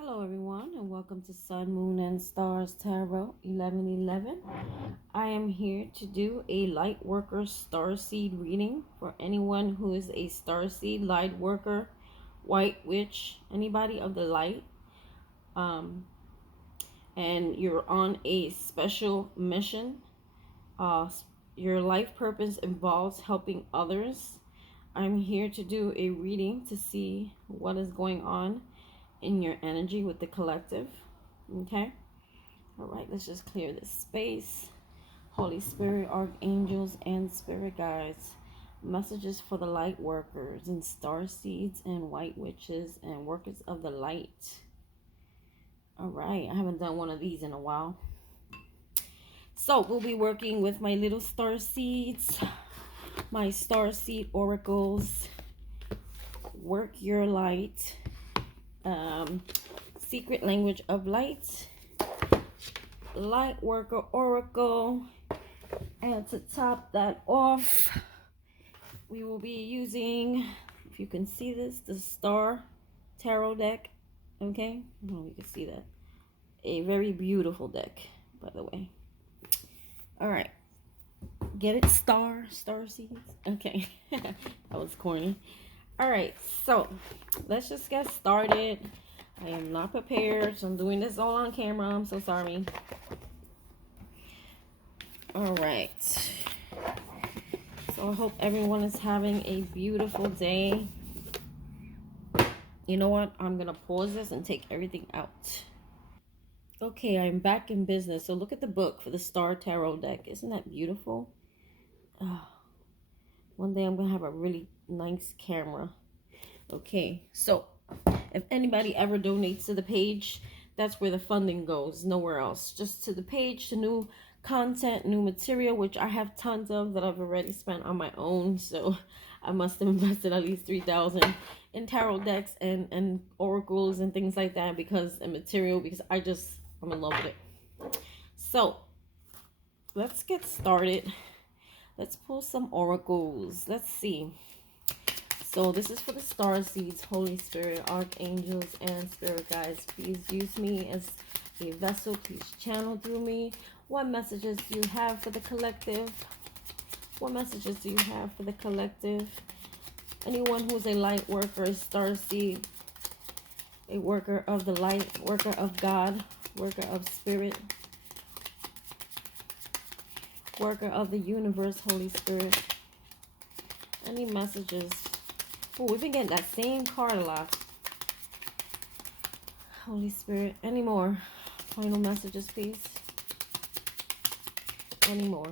Hello everyone and welcome to Sun, Moon, and Stars Tarot 1111. I am here to do a Lightworker Starseed reading for anyone who is a Starseed, Lightworker, White Witch, anybody of the light. And you're on a special mission. Your life purpose involves helping others. I'm here to do a reading to see what is going on in your energy with the collective. Okay, all right, let's just clear this space. Holy Spirit, archangels, and spirit guides, messages for the light workers and star seeds and white witches and workers of the light. All right, I haven't done one of these in a while, so we'll be working with my little star seeds, my star seed oracles. Work your light. Secret language of light, light worker oracle, and to top that off, we will be using, if you can see this, the Star Tarot deck. Okay, I don't know if you can see that. A very beautiful deck, by the way. All right, get it, star seeds. Okay, that was corny. All right, so let's just get started. I am not prepared, so I'm doing this all on camera. I'm so sorry. All right. So I hope everyone is having a beautiful day. You know what? I'm going to pause this and take everything out. Okay, I'm back in business. So look at the book for the Star Tarot deck. Isn't that beautiful? Oh, one day I'm going to have a really nice camera. Okay, so if anybody ever donates to the page, that's where the funding goes, nowhere else. Just to the page, to new content, new material, which I have tons of that I've already spent on my own. So I must have invested at least $3,000 in tarot decks and oracles and things like that because I'm in love with it. So let's get started. Let's pull some oracles. Let's see. So this is for the star seeds, Holy Spirit, archangels, and spirit guides. Please use me as a vessel. Please channel through me. What messages do you have for the collective? What messages do you have for the collective? Anyone who's a light worker, a star seed, a worker of the light, worker of God, worker of spirit, worker of the universe, Holy Spirit. Any messages? Oh, we've been getting that same card a lot. Holy Spirit, any more final messages, please? Any more?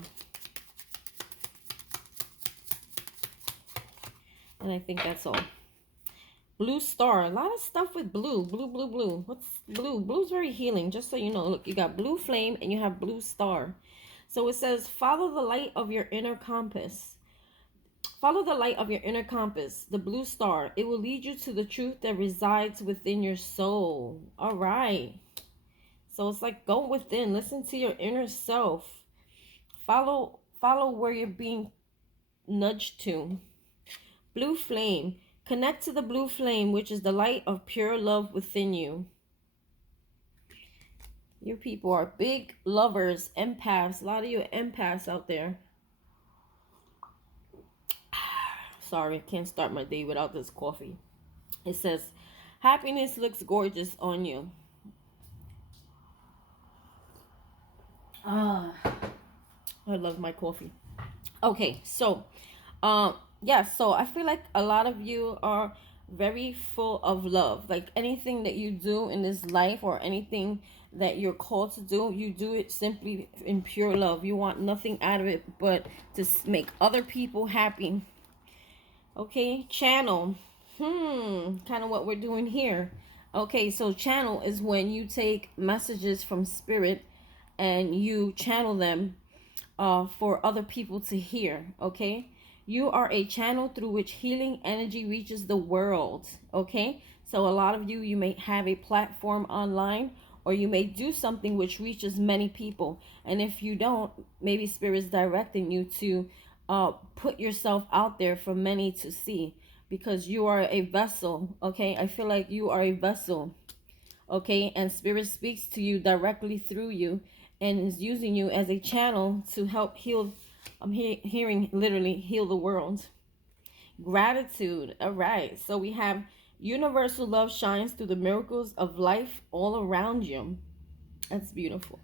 And I think that's all. Blue star. A lot of stuff with blue. Blue. What's blue? Blue's very healing, just so you know. Look, you got blue flame and you have blue star. So it says, follow the light of your inner compass. Follow the light of your inner compass, the blue star. It will lead you to the truth that resides within your soul. All right. So it's like go within. Listen to your inner self. Follow where you're being nudged to. Blue flame. Connect to the blue flame, which is the light of pure love within you. You people are big lovers, empaths. A lot of you are empaths out there. Sorry, I can't start my day without this coffee. It says, happiness looks gorgeous on you. I love my coffee. Okay, so, yeah, so I feel like a lot of you are very full of love. Like anything that you do in this life or anything that you're called to do, you do it simply in pure love. You want nothing out of it but to make other people happy. Okay, channel. Kind of what we're doing here. Okay, so channel is when you take messages from spirit and you channel them for other people to hear. Okay, you are a channel through which healing energy reaches the world. Okay, so a lot of you may have a platform online, or you may do something which reaches many people, and if you don't, maybe spirit's directing you to put yourself out there for many to see, because you are a vessel. Okay, I feel like you are a vessel okay? And Spirit speaks to you directly through you and is using you as a channel to help heal. I'm hearing literally heal the world. Gratitude. All right. So we have universal love shines through the miracles of life all around you. That's beautiful.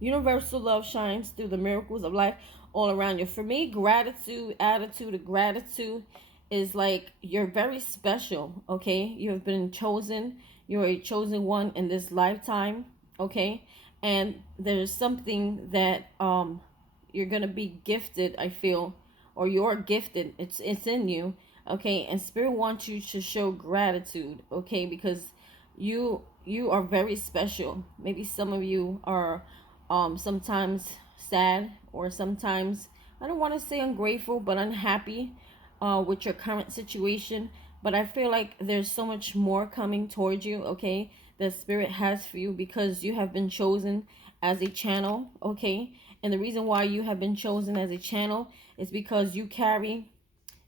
Universal love shines through the miracles of life all around you. For me, gratitude, attitude of gratitude is like you're very special, okay? You have been chosen. You're a chosen one in this lifetime, okay? And there's something that you're going to be gifted, I feel, or you're gifted. It's in you, okay? And Spirit wants you to show gratitude, okay? Because you are very special. Maybe some of you are sometimes sad, or sometimes, I don't want to say ungrateful, but unhappy with your current situation. But I feel like there's so much more coming towards you, okay, that Spirit has for you, because you have been chosen as a channel, okay? And the reason why you have been chosen as a channel is because you carry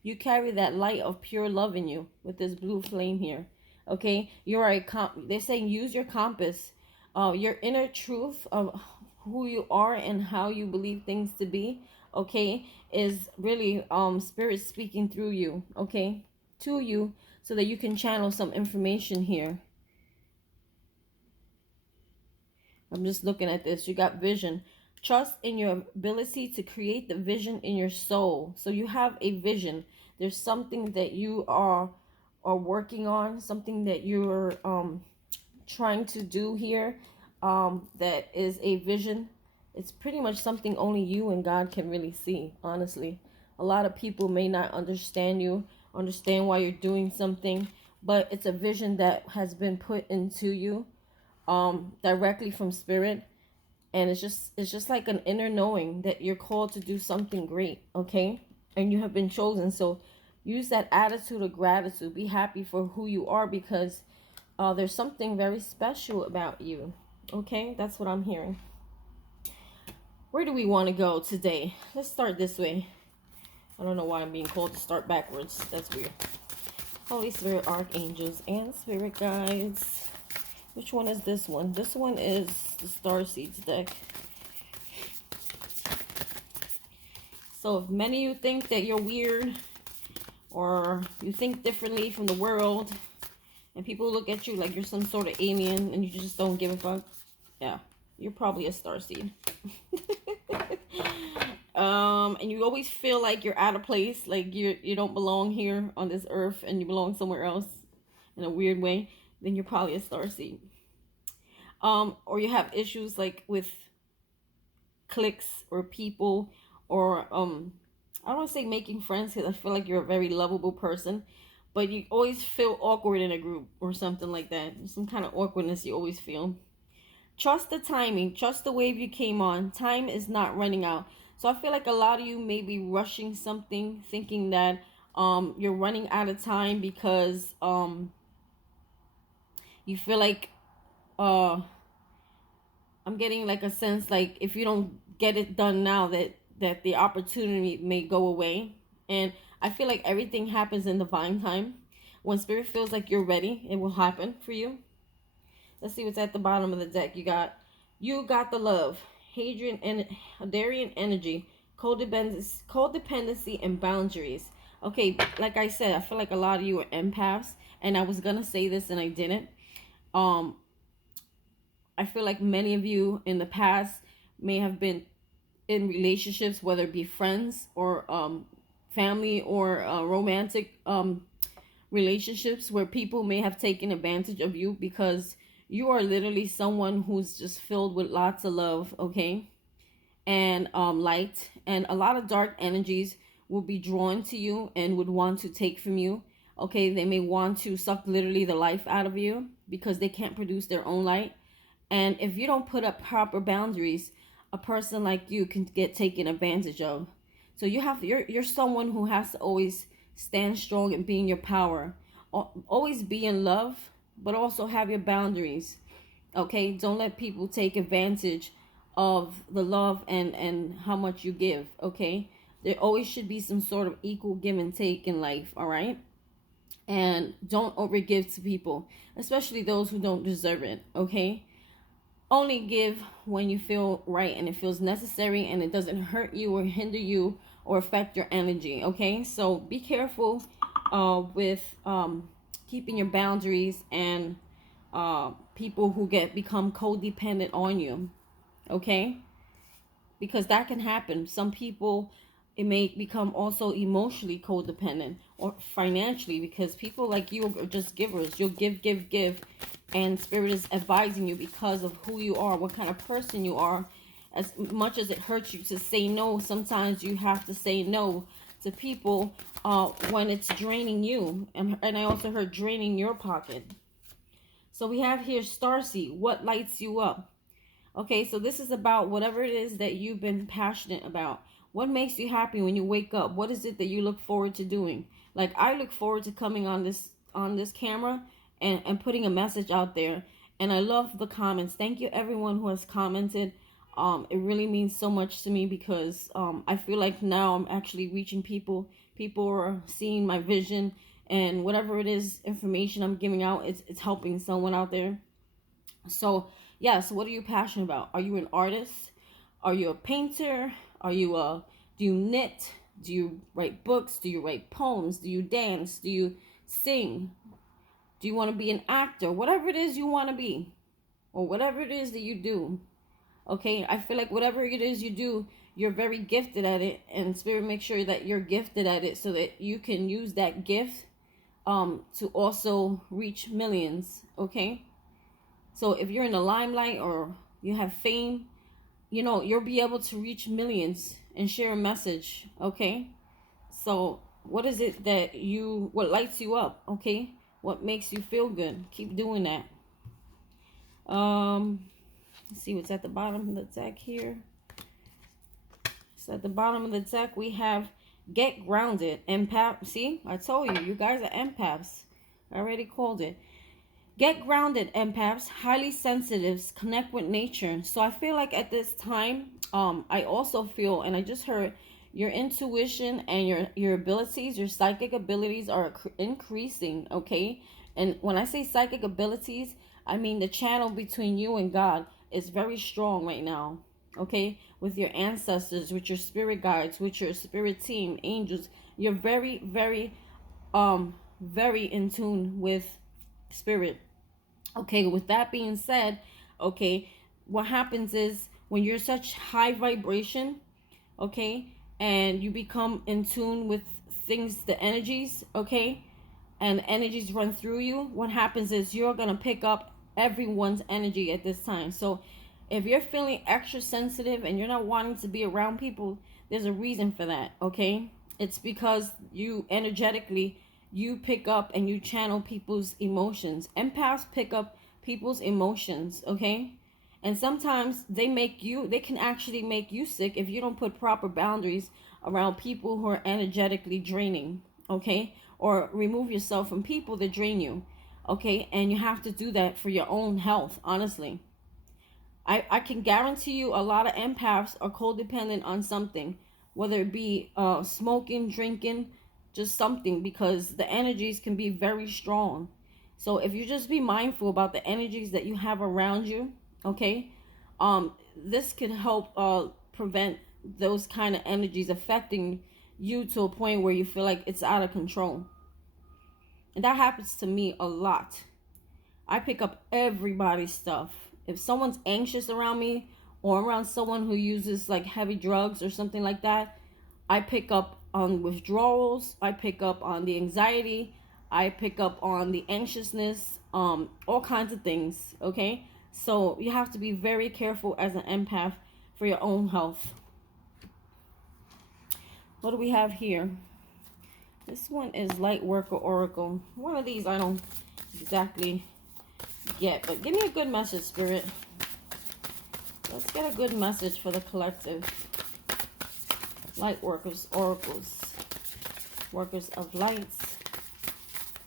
that light of pure love in you with this blue flame here, okay? You're they're saying use your compass, your inner truth of who you are and how you believe things to be, okay, is really Spirit speaking through you, okay, to you, so that you can channel some information here. I'm just looking at this. You got vision. Trust in your ability to create the vision in your soul. So you have a vision. There's something that you are working on, something that you're trying to do here, that is a vision. It's pretty much something only you and God can really see, honestly. A lot of people may not understand why you're doing something, but it's a vision that has been put into you directly from Spirit. And it's just like an inner knowing that you're called to do something great, okay? And you have been chosen. So use that attitude of gratitude. Be happy for who you are, because there's something very special about you, okay? That's what I'm hearing. Where do we want to go today? Let's start this way. I don't know why I'm being called to start backwards. That's weird. Holy Spirit, archangels, and spirit guides. Which one is this one? This one is the Starseeds deck. So if many of you think that you're weird, or you think differently from the world, and people look at you like you're some sort of alien and you just don't give a fuck, yeah, you're probably a starseed. And you always feel like you're out of place, like you don't belong here on this earth and you belong somewhere else in a weird way, then you're probably a starseed. Or you have issues like with cliques or people, or I don't want to say making friends, because I feel like you're a very lovable person, but you always feel awkward in a group or something like that. Some kind of awkwardness you always feel. Trust the timing. Trust the wave you came on. Time is not running out. So I feel like a lot of you may be rushing something, thinking that you're running out of time, because you feel like I'm getting like a sense like if you don't get it done now, that the opportunity may go away. And I feel like everything happens in divine time. When Spirit feels like you're ready, it will happen for you. Let's see what's at the bottom of the deck. You got the love, Hadrian and Darian energy, codependency, and boundaries. Okay, like I said, I feel like a lot of you are empaths, and I was gonna say this and I didn't. I feel like many of you in the past may have been in relationships, whether it be friends or family or romantic relationships, where people may have taken advantage of you, because you are literally someone who's just filled with lots of love, okay, and light, and a lot of dark energies will be drawn to you and would want to take from you, okay. They may want to suck literally the life out of you because they can't produce their own light. And if you don't put up proper boundaries, a person like you can get taken advantage of. So you're someone who has to always stand strong and be in your power. Always be in love, but also have your boundaries. Okay? Don't let people take advantage of the love and how much you give. Okay? There always should be some sort of equal give and take in life. All right? And don't overgive to people, especially those who don't deserve it, okay? Only give when you feel right and it feels necessary and it doesn't hurt you or hinder you or affect your energy, okay? So be careful with keeping your boundaries and people who become codependent on you, okay? Because that can happen. Some people, it may become also emotionally codependent or financially, because people like you are just givers. You'll give, and spirit is advising you because of who you are, what kind of person you are. As much as it hurts you to say no, sometimes you have to say no to people when it's draining you. And I also heard draining your pocket. So we have here Starseed, what lights you up? Okay, so this is about whatever it is that you've been passionate about. What makes you happy when you wake up? What is it that you look forward to doing? Like, I look forward to coming on this camera and putting a message out there. And I love the comments. Thank you everyone who has commented. It really means so much to me because I feel like now I'm actually reaching people. People are seeing my vision, and whatever it is, information I'm giving out, it's helping someone out there. So, yes, what are you passionate about? Are you an artist? Are you a painter? Do you knit? Do you write books? Do you write poems? Do you dance? Do you sing? Do you want to be an actor? Whatever it is you want to be, or whatever it is that you do. Okay, I feel like whatever it is you do, you're very gifted at it, and Spirit makes sure that you're gifted at it so that you can use that gift to also reach millions, okay? So if you're in the limelight or you have fame, you know, you'll be able to reach millions and share a message, okay? So what is it that what lights you up, okay? What makes you feel good? Keep doing that. Let's see what's at the bottom of the deck here. So at the bottom of the deck, we have get grounded. Empath. See, I told you, you guys are empaths. I already called it. Get grounded, empaths, highly sensitives, connect with nature. So I feel like at this time, I also feel, and I just heard, your intuition and your abilities, your psychic abilities are increasing, okay? And when I say psychic abilities, I mean the channel between you and God is very strong right now, okay? With your ancestors, with your spirit guides, with your spirit team, angels. You're very, very in tune with spirit. Okay, with that being said, okay, what happens is when you're such high vibration, okay, and you become in tune with things, the energies, okay, and energies run through you, what happens is you're gonna pick up everyone's energy at this time. So if you're feeling extra sensitive and you're not wanting to be around people, there's a reason for that, okay? It's because you energetically, you pick up and you channel people's emotions. Empaths pick up people's emotions, okay? And sometimes they can actually make you sick if you don't put proper boundaries around people who are energetically draining, okay? Or remove yourself from people that drain you, okay? And you have to do that for your own health, honestly. I can guarantee you a lot of empaths are codependent on something, whether it be smoking, drinking, just something, because the energies can be very strong. So if you just be mindful about the energies that you have around you, okay, this could help prevent those kind of energies affecting you to a point where you feel like it's out of control. And that happens to me a lot. I pick up everybody's stuff. If someone's anxious around me or around someone who uses like heavy drugs or something like that, I pick up on withdrawals. I pick up on the anxiety. I pick up on the anxiousness, all kinds of things, okay? So you have to be very careful as an empath for your own health. What do we have here? This one is Lightworker Oracle. One of these I don't exactly get, but give me a good message, Spirit. Let's get a good message for the collective. Lightworkers, oracles, workers of lights.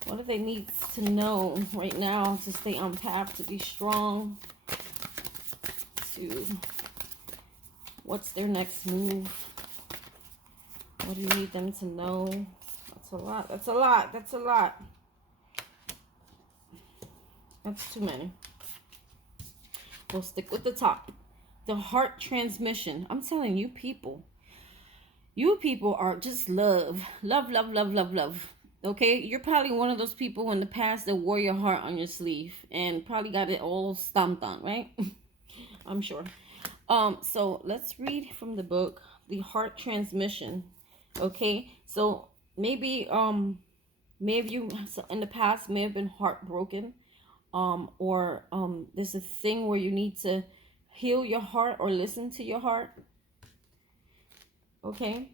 What do they need to know right now to stay on path, to be strong, to what's their next move? What do you need them to know? That's a lot. That's a lot. That's a lot. That's too many. We'll stick with the top. The heart transmission. I'm telling you people. You people are just love. Love, love, love, love, love. Okay? You're probably one of those people in the past that wore your heart on your sleeve and probably got it all stomped on, right? I'm sure. So let's read from the book, The Heart Transmission. Okay? So maybe you in the past may have been heartbroken. Or there's a thing where you need to heal your heart or listen to your heart. Okay?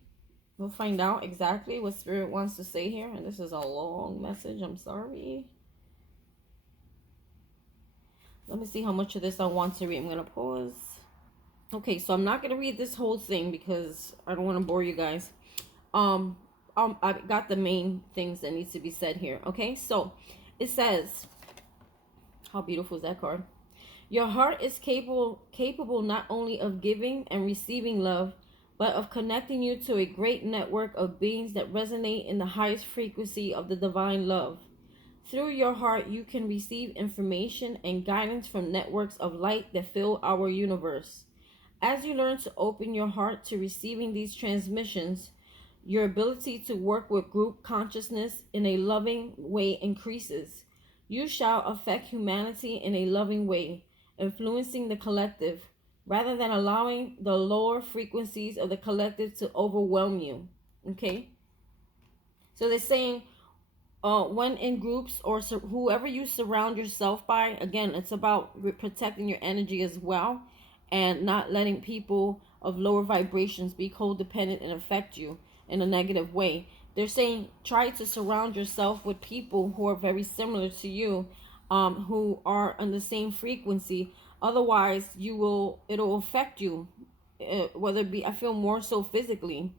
We'll find out exactly what Spirit wants to say here. And this is a long message. I'm sorry. Let me see how much of this I want to read. I'm going to pause. Okay, so I'm not going to read this whole thing because I don't want to bore you guys. I've got the main things that needs to be said here. Okay, so it says, how beautiful is that card? Your heart is capable not only of giving and receiving love, but of connecting you to a great network of beings that resonate in the highest frequency of the divine love. Through your heart, you can receive information and guidance from networks of light that fill our universe. As you learn to open your heart to receiving these transmissions, your ability to work with group consciousness in a loving way increases. You shall affect humanity in a loving way, influencing the collective, rather than allowing the lower frequencies of the collective to overwhelm you. Okay? So they're saying, when in groups or whoever you surround yourself by, again, it's about protecting your energy as well, and not letting people of lower vibrations be codependent and affect you in a negative way. They're saying try to surround yourself with people who are very similar to you, who are on the same frequency. Otherwise, it'll affect you, whether it be, I feel more so physically,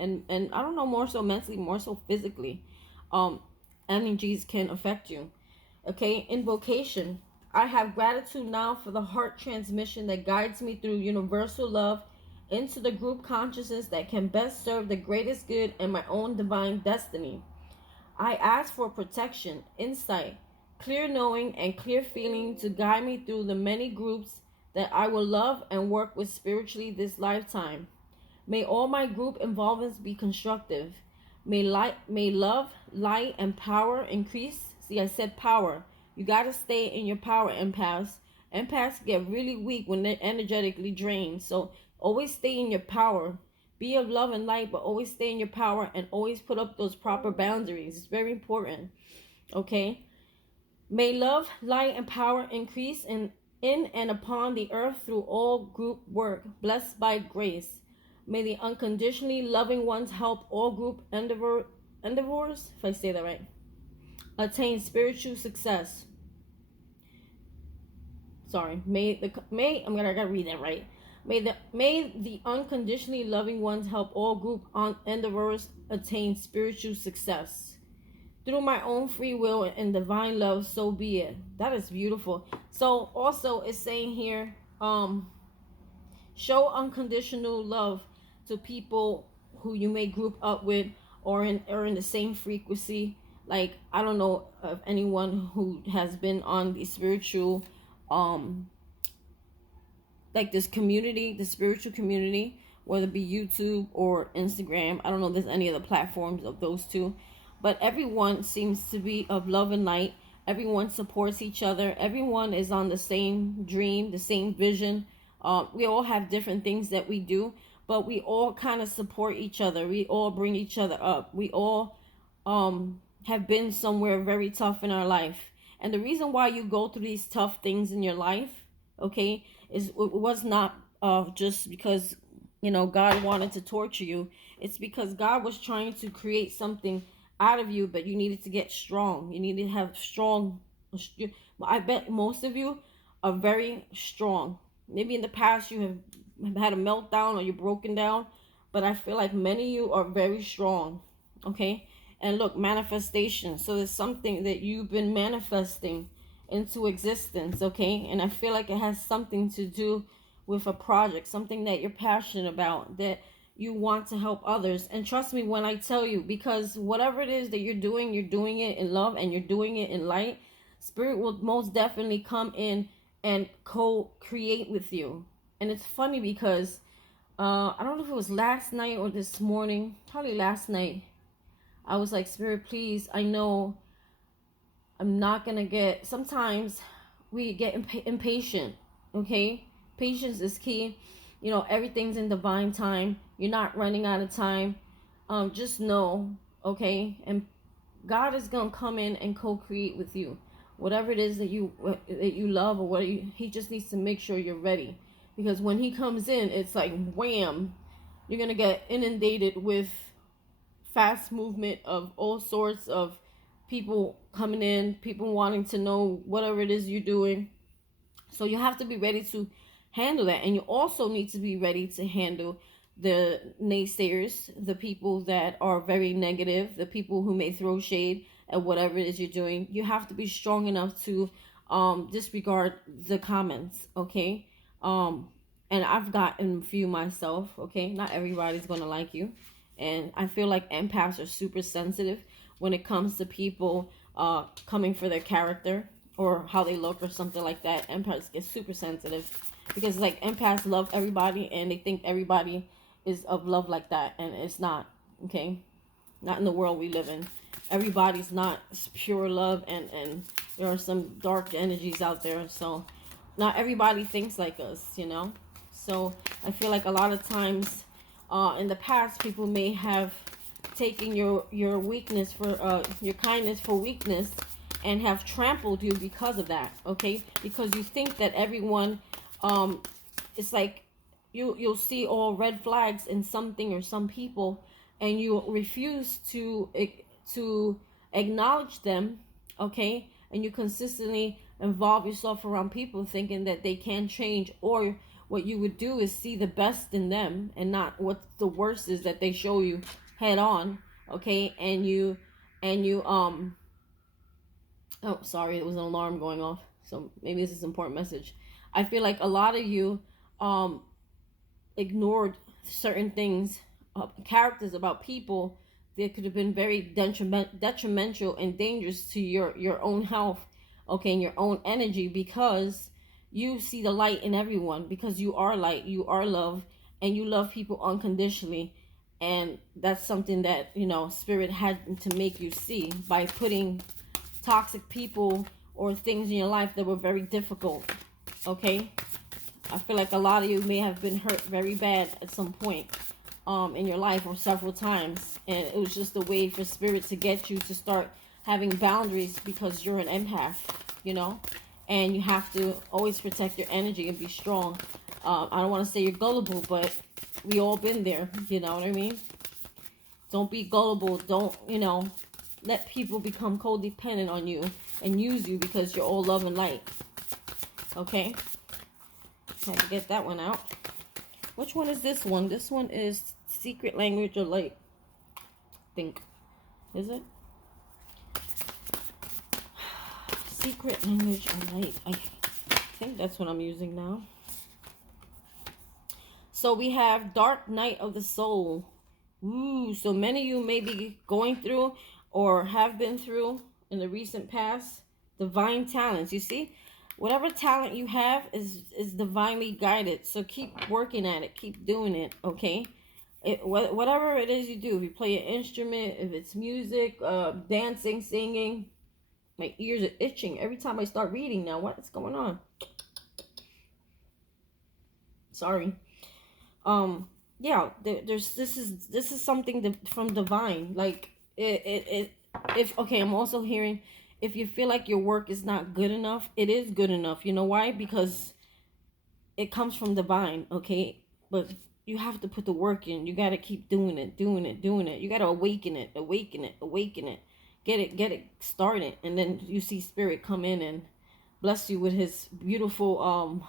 and I don't know, more so mentally, more so physically. Energies can affect you. Okay, invocation. I have gratitude now for the heart transmission that guides me through universal love into the group consciousness that can best serve the greatest good and my own divine destiny. I ask for protection, insight, clear knowing, and clear feeling to guide me through the many groups that I will love and work with spiritually this lifetime. May all my group involvements be constructive. May love, light, and power increase. See, I said power. You got to stay in your power, empaths. Empaths get really weak when they're energetically drained. So always stay in your power. Be of love and light, but always stay in your power and always put up those proper boundaries. It's very important. Okay? May love, light, and power increase in and upon the earth through all group work, blessed by grace. May the unconditionally loving ones help all group endeavors, if I say that right, attain spiritual success. Sorry, I gotta read that right. May the unconditionally loving ones help all group endeavors attain spiritual success. Through my own free will and divine love, so be it. That is beautiful. So also it's saying here, show unconditional love to people who you may group up with or in the same frequency. Like, I don't know of anyone who has been on the spiritual, like this community, the spiritual community, whether it be YouTube or Instagram. I don't know if there's any other platforms of those two, but everyone seems to be of love and light. Everyone supports each other. Everyone is on the same dream, the same vision. We all have different things that we do, but we all kind of support each other. We all bring each other up. We all have been somewhere very tough in our life. And the reason why you go through these tough things in your life, okay, it was not just because, God wanted to torture you. It's because God was trying to create something out of you, but you needed to get strong. You needed to have strong. I bet most of you are very strong. Maybe in the past you have had a meltdown or you're broken down, but I feel like many of you are very strong. Okay? And look, manifestation. So there's something that you've been manifesting into existence, okay? And I feel like it has something to do with a project, something that you're passionate about, that you want to help others. And trust me when I tell you, because whatever it is that you're doing it in love and you're doing it in light. Spirit will most definitely come in and co-create with you. And it's funny because I don't know if it was last night or this morning, probably last night. I was like, Spirit, please, I know I'm not gonna get, sometimes we get impatient, okay? Patience is key. You know, everything's in divine time. You're not running out of time. Just know, okay? And God is gonna come in and co-create with you. Whatever it is that you love, or what he just needs to make sure you're ready. Because when he comes in, it's like wham, you're gonna get inundated with fast movement of all sorts of people coming in, people wanting to know whatever it is you're doing. So you have to be ready to handle that. And you also need to be ready to handle the naysayers, the people that are very negative, the people who may throw shade at whatever it is you're doing. You have to be strong enough to disregard the comments, okay? And I've gotten a few myself, okay? Not everybody's gonna like you. And I feel like empaths are super sensitive when it comes to people coming for their character or how they look or something like that. Empaths get super sensitive because like empaths love everybody and they think everybody is of love like that, and it's not, okay? Not in the world we live in. Everybody's not pure love, and there are some dark energies out there. So not everybody thinks like us, you know? So I feel like a lot of times in the past, people may have taken your weakness for your kindness for weakness, and have trampled you because of that, okay? Because you think that everyone, it's like you'll see all red flags in something or some people, and you refuse to acknowledge them, okay? And you consistently involve yourself around people thinking that they can change, or what you would do is see the best in them and not what the worst is that they show you head on, okay? And you oh, sorry, it was an alarm going off, so maybe this is an important message. I feel like a lot of you ignored certain things, characters about people that could have been very detrimental and dangerous to your own health, okay, and your own energy, because you see the light in everyone, because you are light, you are love, and you love people unconditionally. And that's something that, you know, Spirit had to make you see by putting toxic people or things in your life that were very difficult, okay? I feel like a lot of you may have been hurt very bad at some point in your life, or several times, and it was just a way for Spirit to get you to start having boundaries, because you're an empath, you know, and you have to always protect your energy and be strong. I don't want to say you're gullible, but we all been there, you know what I mean? Don't be gullible. Don't, you know, let people become codependent on you and use you because you're all love and light. Okay? Had to get that one out. Which one is this one? This one is secret language or light. I think. Is it? Secret language or light. I think that's what I'm using now. So we have Dark Night of the Soul. Ooh, so many of you may be going through or have been through in the recent past divine talents. You see, whatever talent you have is divinely guided. So keep working at it. Keep doing it, okay? Whatever it is you do, if you play an instrument, if it's music, dancing, singing. My ears are itching every time I start reading now. What is going on? Sorry. Yeah, this is something from divine. Like if okay, I'm also hearing, if you feel like your work is not good enough, it is good enough. You know why? Because it comes from divine, okay? But you have to put the work in. You got to keep doing it. You got to awaken it. Get it started, and then you see Spirit come in and bless you with his beautiful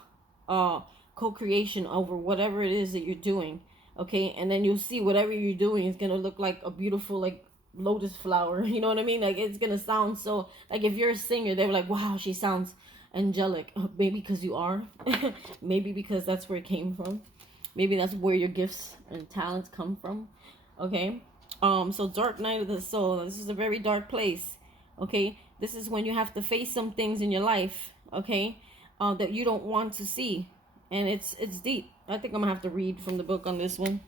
co-creation over whatever it is that you're doing, okay? And then you'll see whatever you're doing is gonna look like a beautiful, like, lotus flower. You know what I mean? Like, it's gonna sound so, like, if you're a singer, they're like, wow, she sounds angelic. Maybe because you are. Maybe because that's where it came from. Maybe that's where your gifts and talents come from, okay? So Dark Night of the Soul, this is a very dark place, okay? This is when you have to face some things in your life, okay, that you don't want to see. And it's deep. I think I'm gonna have to read from the book on this one.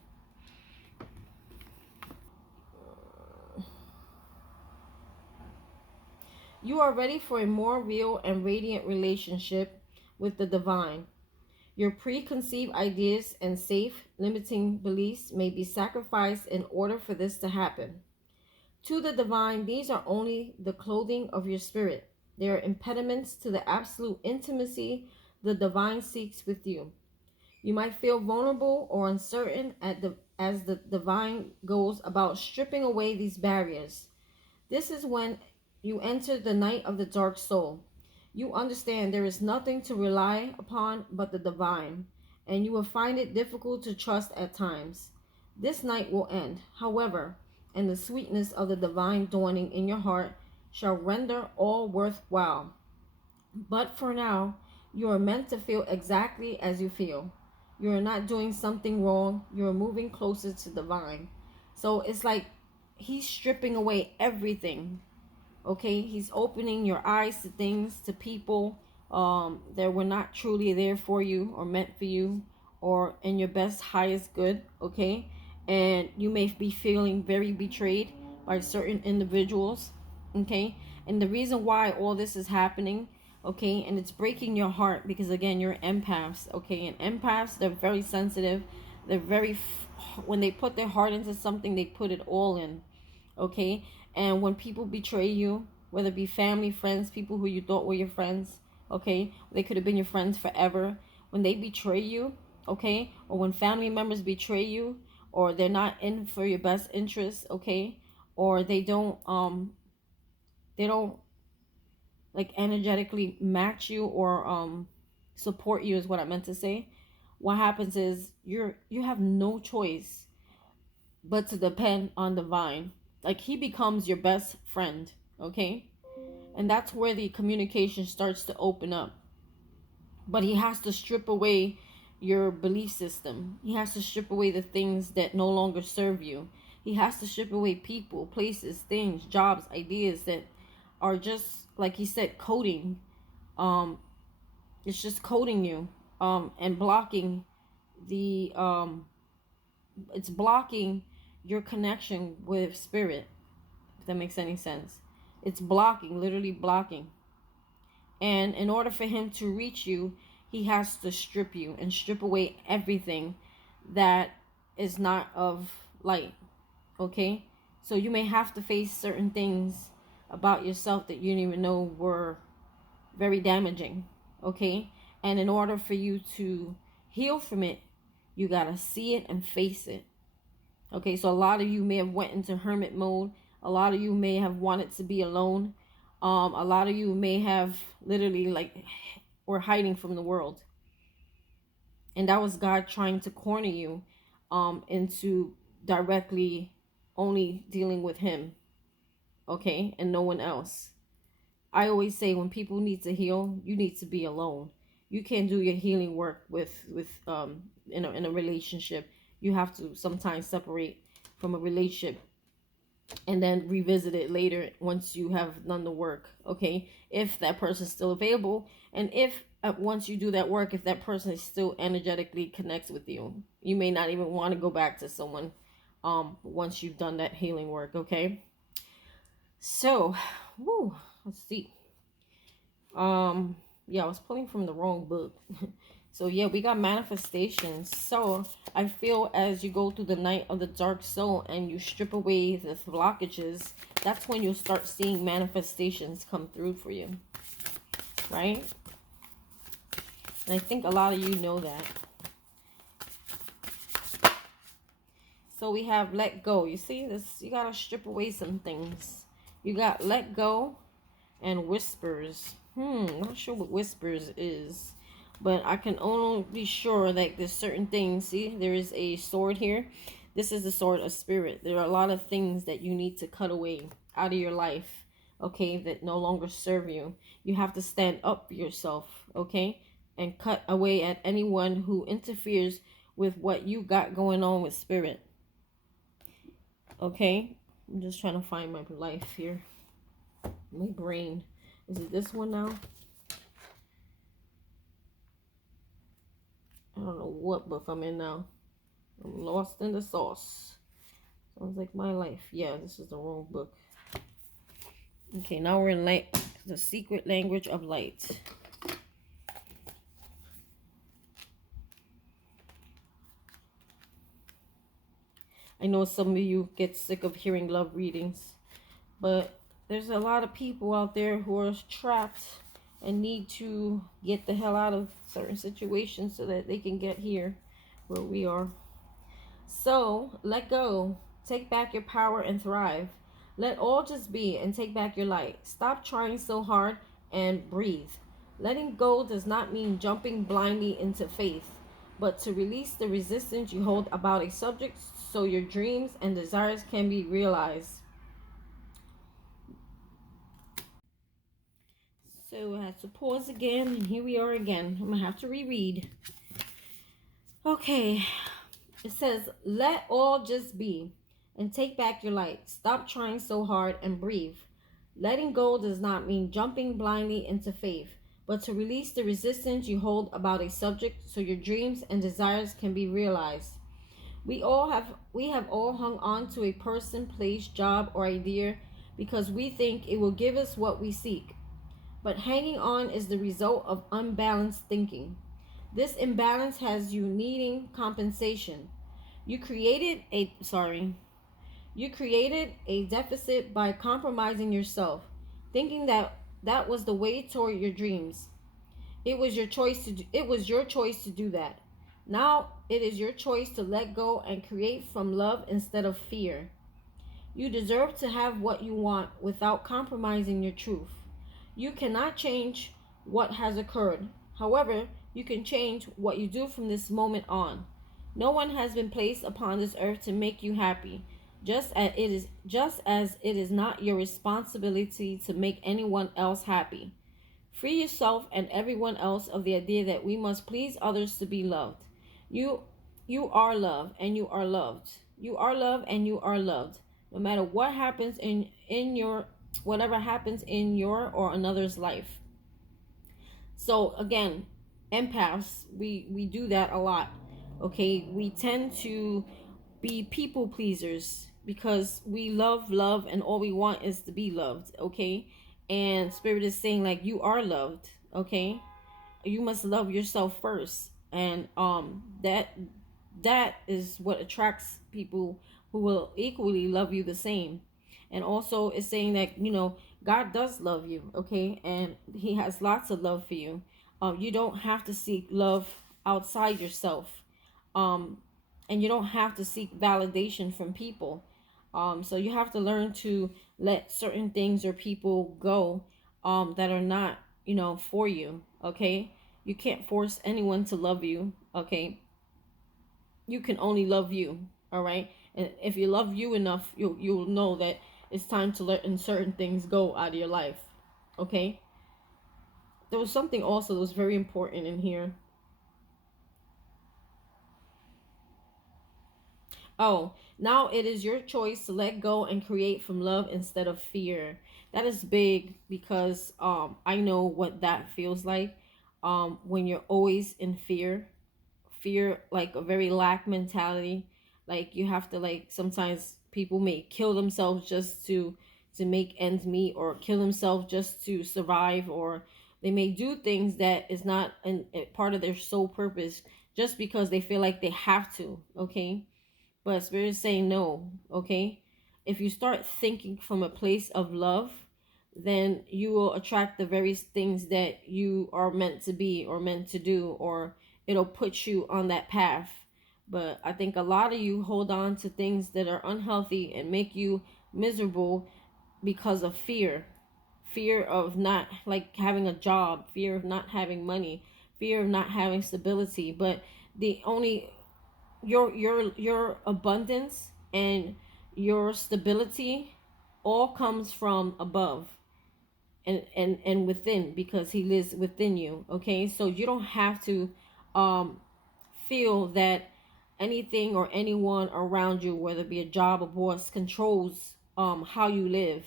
You are ready for a more real and radiant relationship with the divine. Your preconceived ideas and safe, limiting beliefs may be sacrificed in order for this to happen. To the divine, these are only the clothing of your spirit. They are impediments to the absolute intimacy the divine seeks with you. You might feel vulnerable or uncertain as the divine goes about stripping away these barriers. This is when you enter the night of the dark soul. You understand there is nothing to rely upon but the divine, and you will find it difficult to trust at times. This night will end, however, and the sweetness of the divine dawning in your heart shall render all worthwhile. But for now, you are meant to feel exactly as you feel. You are not doing something wrong. You are moving closer to divine. So it's like he's stripping away everything. Okay, he's opening your eyes to things, to people that were not truly there for you or meant for you or in your best, highest good. Okay, and you may be feeling very betrayed by certain individuals. Okay, and the reason why all this is happening, okay, and it's breaking your heart because again you're empaths. Okay, and empaths, they're very sensitive. They're very when they put their heart into something, they put it all in. Okay, and when people betray you, whether it be family, friends, people who you thought were your friends, okay, they could have been your friends forever. When they betray you, okay, or when family members betray you, or they're not in for your best interest, okay, or they don't like energetically match you or support you is what I meant to say. What happens is you have no choice but to depend on divine. Like he becomes your best friend, okay? And that's where the communication starts to open up. But he has to strip away your belief system. He has to strip away the things that no longer serve you. He has to strip away people, places, things, jobs, ideas that are just, like he said, coding. It's just coding you and blocking the it's blocking your connection with spirit, if that makes any sense. It's blocking, literally blocking. And in order for him to reach you, he has to strip you and strip away everything that is not of light. Okay? So you may have to face certain things about yourself that you didn't even know were very damaging. Okay? And in order for you to heal from it, you gotta see it and face it. Okay, so a lot of you may have went into hermit mode. A lot of you may have wanted to be alone. A lot of you may have literally like were hiding from the world. And that was God trying to corner you into directly only dealing with him. Okay, and no one else. I always say when people need to heal, you need to be alone. You can't do your healing work with in a relationship. You have to sometimes separate from a relationship and then revisit it later once you have done the work. Okay, if that person's still available, and if once you do that work, if that person is still energetically connects with you, you may not even want to go back to someone once you've done that healing work. Okay, so let's see. Yeah, I was pulling from the wrong book. So yeah, we got manifestations. So I feel as you go through the night of the dark soul and you strip away the blockages, that's when you'll start seeing manifestations come through for you. Right? And I think a lot of you know that. So we have let go. You see this? You gotta strip away some things. You got let go and whispers. Not sure what whispers is. But I can only be sure that there's certain things. See, there is a sword here. This is the sword of spirit. There are a lot of things that you need to cut away out of your life, okay, that no longer serve you. You have to stand up for yourself, okay, and cut away at anyone who interferes with what you got going on with spirit. Okay, I'm just trying to find my life here. My brain. Is it this one now? I don't know what book I'm in now. I'm lost in the sauce. Sounds like my life. Yeah, this is the wrong book. Okay, now we're in light. The secret language of light. I know some of you get sick of hearing love readings, but there's a lot of people out there who are trapped and need to get the hell out of certain situations so that they can get here where we are. So, let go. Take back your power and thrive. Let all just be and take back your light. Stop trying so hard and breathe. Letting go does not mean jumping blindly into faith, but to release the resistance you hold about a subject so your dreams and desires can be realized. So I have to pause again, and here we are again. I'm going to have to reread. Okay. It says, let all just be and take back your light. Stop trying so hard and breathe. Letting go does not mean jumping blindly into faith, but to release the resistance you hold about a subject so your dreams and desires can be realized. We have all hung on to a person, place, job, or idea because we think it will give us what we seek. But hanging on is the result of unbalanced thinking. This imbalance has you needing compensation. You created a deficit by compromising yourself, thinking that was the way toward your dreams. It was your choice to do that. Now it is your choice to let go and create from love instead of fear. You deserve to have what you want without compromising your truth. You cannot change what has occurred. However, you can change what you do from this moment on. No one has been placed upon this earth to make you happy, just as it is not your responsibility to make anyone else happy. Free yourself and everyone else of the idea that we must please others to be loved. You you are loved and you are loved. You are loved and you are loved. No matter what happens in your whatever happens in your or another's life. So again, empaths, we do that a lot. Okay, we tend to be people pleasers because we love and all we want is to be loved. Okay, and spirit is saying like you are loved. Okay, you must love yourself first, and that is what attracts people who will equally love you the same. And also it's saying that God does love you, okay, and he has lots of love for you. You don't have to seek love outside yourself, um and you don't have to seek validation from people. So you have to learn to let certain things or people go that are not for you. Okay, you can't force anyone to love you. Okay, you can only love you. All right, and if you love you enough, you'll know that it's time to let certain things go out of your life. Okay, there was something also that was very important in here. Oh, now it is your choice to let go and create from love instead of fear. That is big because I know what that feels like. When you're always in fear, like a very lack mentality. Like you have to, like, sometimes people may kill themselves just to make ends meet, or kill themselves just to survive, or they may do things that is not a part of their sole purpose just because they feel like they have to. Okay, but spirit is saying no. Okay, if you start thinking from a place of love, then you will attract the very things that you are meant to be or meant to do, or it'll put you on that path. But I think a lot of you hold on to things that are unhealthy and make you miserable because of fear of not, like, having a job, fear of not having money, fear of not having stability. But the only your abundance and your stability all comes from above and within, because he lives within you. Okay, so you don't have to feel that anything or anyone around you, whether it be a job or boss, controls how you live.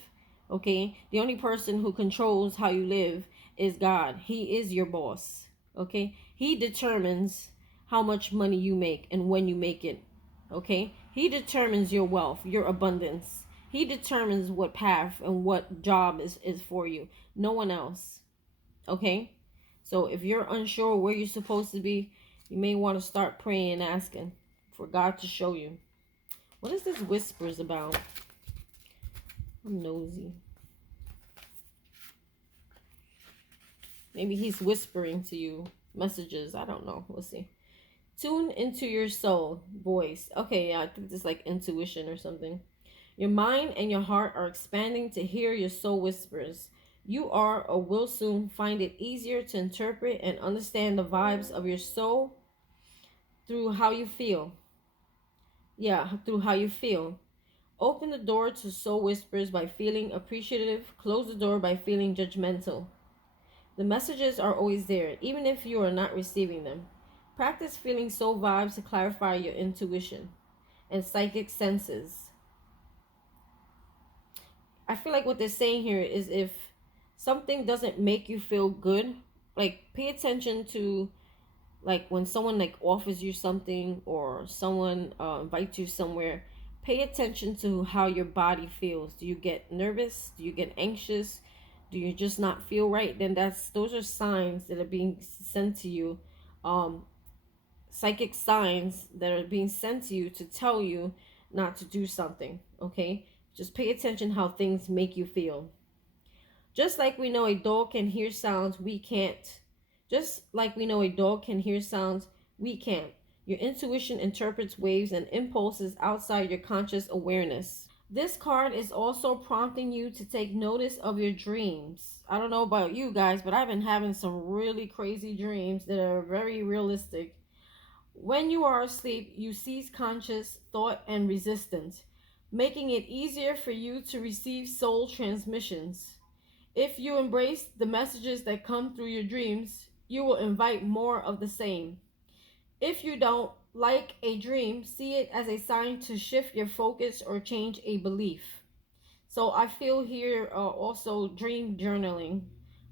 Okay? The only person who controls how you live is God. He is your boss. Okay? He determines how much money you make and when you make it. Okay? He determines your wealth, your abundance. He determines what path and what job is for you. No one else. Okay? So if you're unsure where you're supposed to be, you may want to start praying and asking for God to show you. What is this whispers about? I'm nosy. Maybe he's whispering to you messages. I don't know. We'll see. Tune into your soul voice. Okay, yeah, I think this is like intuition or something. Your mind and your heart are expanding to hear your soul whispers. You are or will soon find it easier to interpret and understand the vibes of your soul through how you feel. Yeah, through how you feel. Open the door to soul whispers by feeling appreciative. Close the door by feeling judgmental. The messages are always there, even if you are not receiving them. Practice feeling soul vibes to clarify your intuition and psychic senses. I feel like what they're saying here is if something doesn't make you feel good, like pay attention to like when someone like offers you something or someone invites you somewhere. Pay attention to how your body feels. Do you get nervous? Do you get anxious? Do you just not feel right? Then those are signs that are being sent to you, um psychic signs that are being sent to you to tell you not to do something. Okay, just pay attention how things make you feel. Just like we know a dog can hear sounds we can't. Just like we know a dog can hear sounds we can't. Your intuition interprets waves and impulses outside your conscious awareness. This card is also prompting you to take notice of your dreams. I don't know about you guys, but I've been having some really crazy dreams that are very realistic. When you are asleep, you cease conscious thought and resistance, making it easier for you to receive soul transmissions. If you embrace the messages that come through your dreams, you will invite more of the same. If you don't like a dream, see it as a sign to shift your focus or change a belief. So I feel here also dream journaling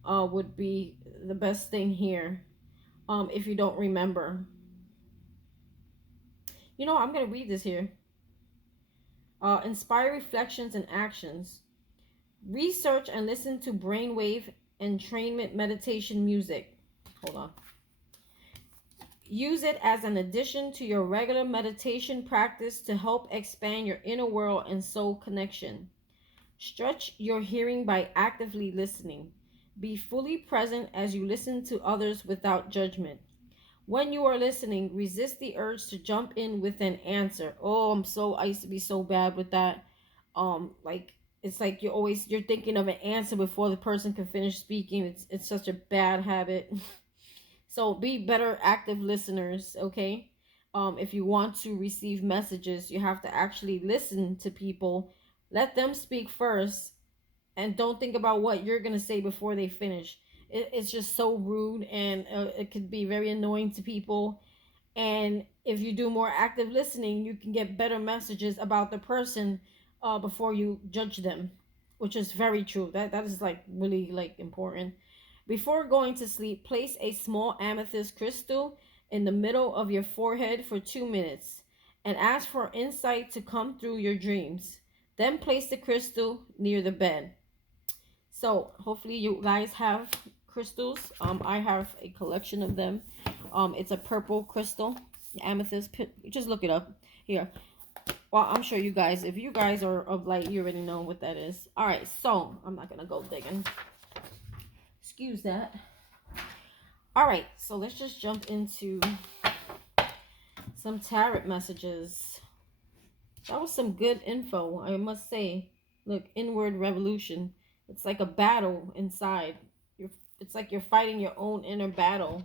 would be the best thing here if you don't remember. You know, I'm going to read this here. Inspire reflections and actions. Research and listen to brainwave entrainment meditation music. Hold on. Use it as an addition to your regular meditation practice to help expand your inner world and soul connection. Stretch your hearing by actively listening. Be fully present as you listen to others without judgment. When you are listening, resist the urge to jump in with an answer. Oh, I used to be so bad with that. Like it's like you're thinking of an answer before the person can finish speaking. It's such a bad habit. So be better active listeners, okay? If you want to receive messages, you have to actually listen to people. Let them speak first and don't think about what you're going to say before they finish. It's just so rude and it could be very annoying to people. And if you do more active listening, you can get better messages about the person before you judge them, which is very true. That is like really like important. Before going to sleep, place a small amethyst crystal in the middle of your forehead for 2 minutes and ask for insight to come through your dreams. Then place the crystal near the bed. So hopefully you guys have crystals. I have a collection of them. It's a purple crystal, amethyst. Just look it up here. Well, I'm sure you guys, if you guys are of light, you already know what that is. All right, so I'm not gonna go digging. Excuse that. All right, so let's just jump into some tarot messages. That was some good info, I must say. Look, inward revolution. It's like a battle inside. It's like you're fighting your own inner battle,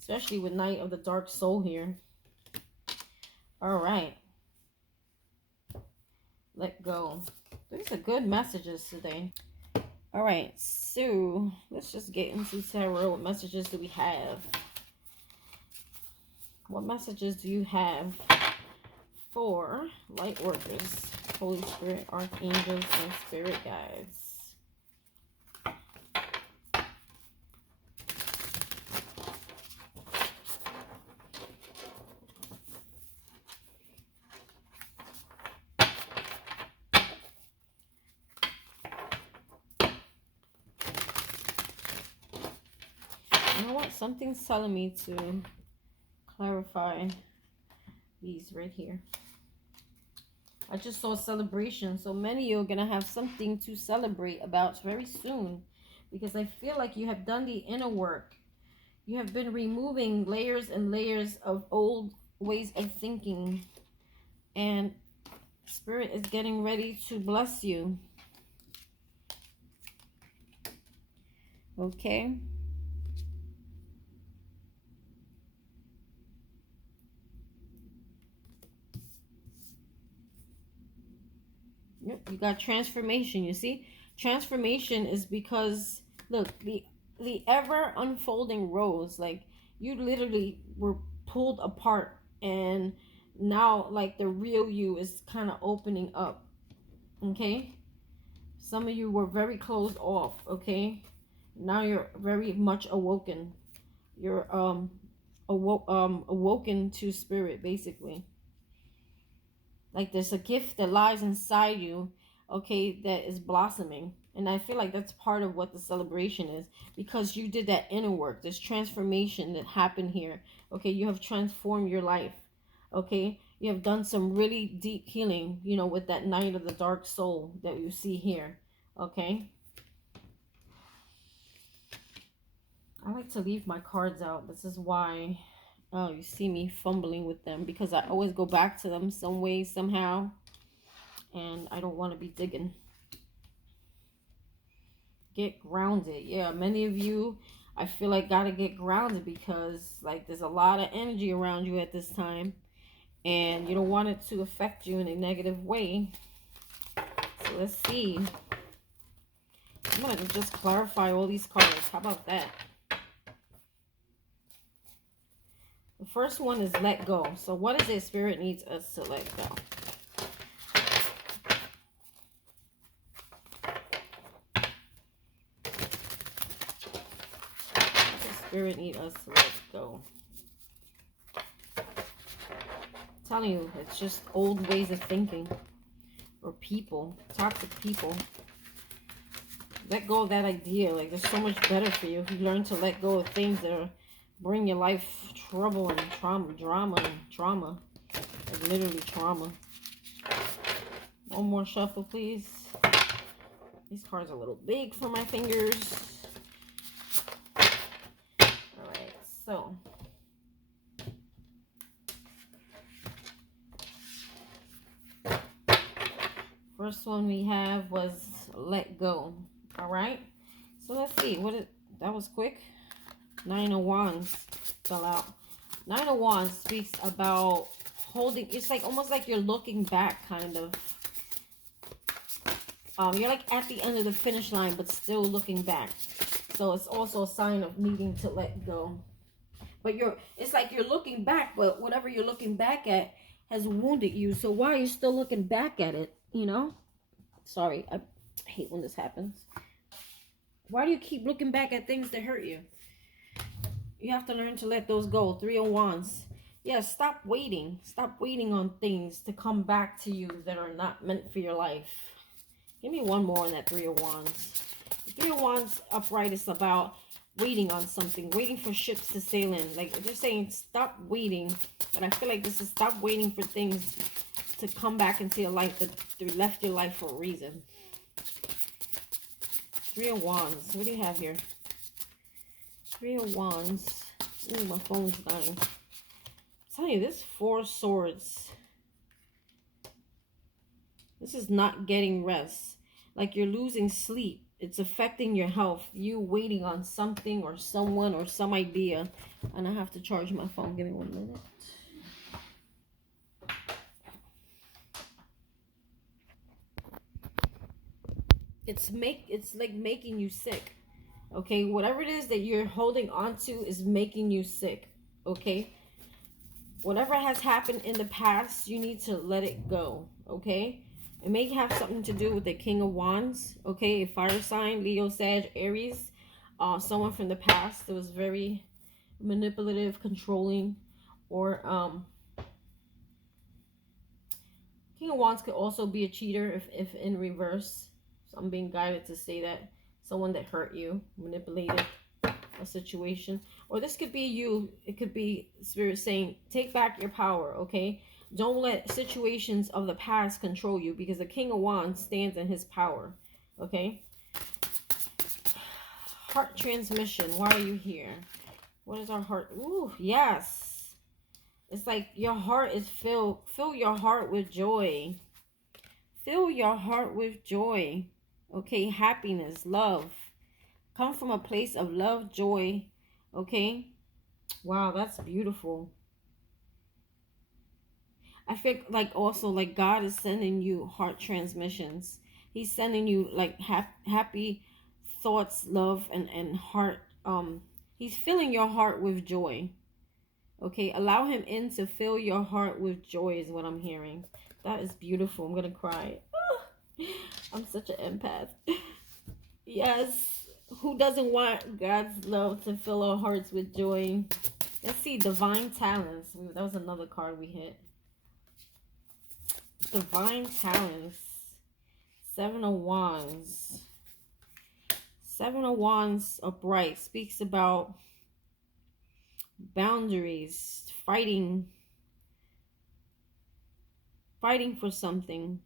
especially with Knight of the Dark Soul here. All right. Let go. These are good messages today. All right, so let's just get into tarot. What messages do we have? What messages do you have for Lightworkers, Holy Spirit, Archangels, and Spirit Guides? Something's telling me to clarify these right here. I just saw celebration. So many of you are going to have something to celebrate about very soon. Because I feel like you have done the inner work. You have been removing layers and layers of old ways of thinking. And Spirit is getting ready to bless you. Okay? Yep, you got transformation, you see? Transformation is because, look, the ever unfolding rose, like, you literally were pulled apart, and now, like, the real you is kind of opening up, okay? Some of you were very closed off, okay? Now you're very much awoken. You're awoken to spirit, basically. Like, there's a gift that lies inside you, okay, that is blossoming. And I feel like that's part of what the celebration is, because you did that inner work. This transformation that happened here, okay? You have transformed your life, okay? You have done some really deep healing, you know, with that Night of the Dark Soul that you see here, okay? I like to leave my cards out. This is why you see me fumbling with them, because I always go back to them some way, somehow. And I don't want to be digging. Get grounded. Yeah, many of you, I feel like, got to get grounded, because, like, there's a lot of energy around you at this time. And you don't want it to affect you in a negative way. So let's see. I'm going to just clarify all these cards. How about that? The first one is let go. So what is it Spirit needs us to let go? Spirit need us to let go. I'm telling you, it's just old ways of thinking, or people, toxic people. Let go of that idea. Like, there's so much better for you if you learn to let go of things that are bring your life trouble and trauma. Like, literally trauma. One more shuffle, please. These cards are a little big for my fingers. So, first one we have was let go. All right. So let's see that was quick. 9 of Wands fell out. 9 of Wands speaks about holding. It's like almost like you're looking back, kind of. You're like at the end of the finish line, but still looking back. So it's also a sign of needing to let go. But it's like you're looking back, but whatever you're looking back at has wounded you. So why are you still looking back at it, you know? Sorry, I hate when this happens. Why do you keep looking back at things that hurt you? You have to learn to let those go. 3 of Wands. Yeah, stop waiting. Stop waiting on things to come back to you that are not meant for your life. Give me one more on that 3 of Wands. The 3 of Wands upright is about waiting on something, waiting for ships to sail in. Like, they're saying stop waiting, but I feel like this is stop waiting for things to come back into your life that they left your life for a reason. 3 of Wands. What do you have here? 3 of Wands. Ooh, my phone's dying. I'm telling you, this 4 of Swords. This is not getting rest. Like, you're losing sleep. It's affecting your health. You waiting on something or someone or some idea. And I have to charge my phone. Give me 1 minute. It's like making you sick. Okay? Whatever it is that you're holding on to is making you sick. Okay? Whatever has happened in the past, you need to let it go. Okay? It may have something to do with the King of Wands, okay? A fire sign, Leo, Sag, Aries. Someone from the past that was very manipulative, controlling, or King of Wands could also be a cheater if in reverse. So I'm being guided to say that. Someone that hurt you, manipulated. a situation, or this could be you. It could be Spirit saying, take back your power, okay? Don't let situations of the past control you, because the King of Wands stands in his power, okay? Heart transmission. Why are you here? What is our heart? Ooh, yes. It's like your heart is filled. Fill your heart with joy. Fill your heart with joy. Okay, happiness, love. Come from a place of love, joy. Okay? Wow, that's beautiful. I feel like also like God is sending you heart transmissions. He's sending you like happy thoughts, love, and heart. He's filling your heart with joy. Okay, allow him in to fill your heart with joy is what I'm hearing. That is beautiful. I'm gonna cry. I'm such an empath. Yes. Who doesn't want God's love to fill our hearts with joy? Let's see, divine talents. That was another card we hit. Divine talents. Seven of Wands. Seven of Wands upright speaks about boundaries, fighting for something.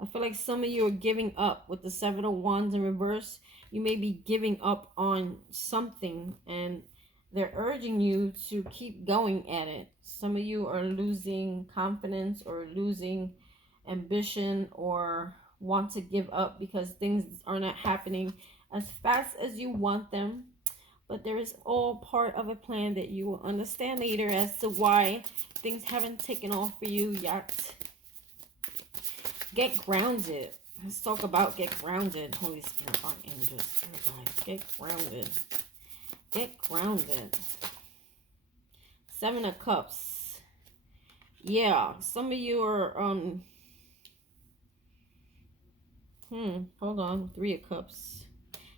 I feel like some of you are giving up with the Seven of Wands in reverse. You may be giving up on something and they're urging you to keep going at it. Some of you are losing confidence or losing ambition or want to give up because things are not happening as fast as you want them. But there is all part of a plan that you will understand later as to why things haven't taken off for you yet. Get grounded. Let's talk about get grounded. Holy Spirit, archangels, oh guys, get grounded. Get grounded. Seven of Cups. Yeah, some of you are hold on. Three of Cups.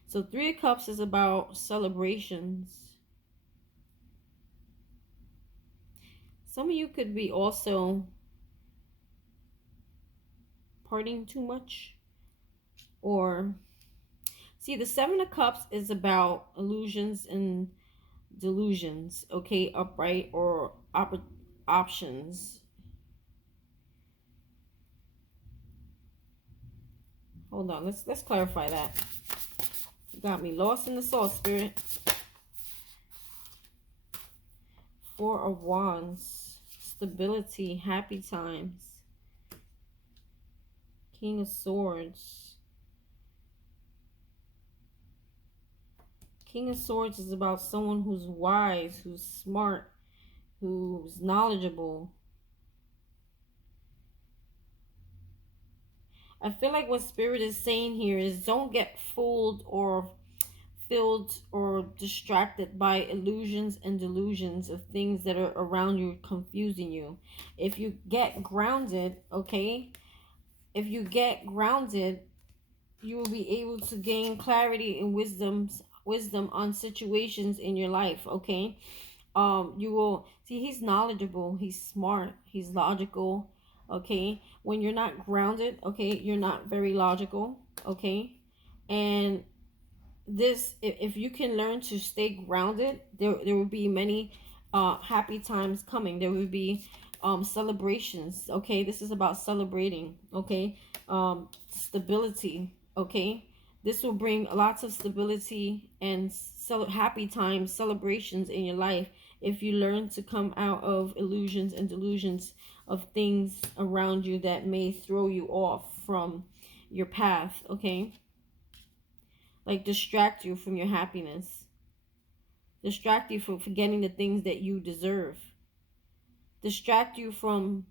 So Three of Cups is about celebrations. Some of you could be also partying too much, or see, the Seven of Cups is about illusions and delusions, okay, upright or options. Hold on, let's clarify that. You got me lost in the sauce, Spirit. Four of Wands, stability, happy times. King of Swords. King of Swords is about someone who's wise, who's smart, who's knowledgeable. I feel like what Spirit is saying here is don't get fooled or filled or distracted by illusions and delusions of things that are around you confusing you. If you get grounded, okay, if you get grounded, you will be able to gain clarity and wisdom on situations in your life, okay? You will see he's knowledgeable, he's smart, he's logical, okay? When you're not grounded, okay, you're not very logical, okay? And this, if you can learn to stay grounded, there will be many happy times coming. There will be celebrations, okay? This is about celebrating, okay? Stability, okay? This will bring lots of stability and happy times, celebrations in your life if you learn to come out of illusions and delusions of things around you that may throw you off from your path, okay? Like distract you from your happiness. Distract you from forgetting the things that you deserve. Distract you from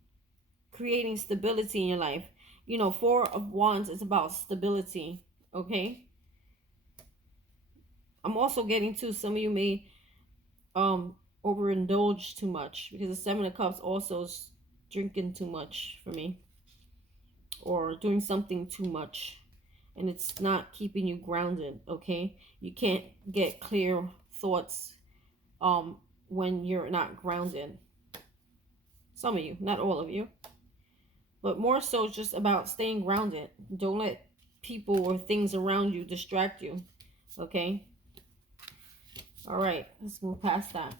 creating stability in your life. You know, Four of Wands is about stability, okay? I'm also getting to some of you may overindulge too much, because the Seven of Cups also is drinking too much for me, or doing something too much, and it's not keeping you grounded, okay? You can't get clear thoughts when you're not grounded. Some of you, not all of you, but more so just about staying grounded. Don't let people or things around you distract you, okay? All right, let's move past that.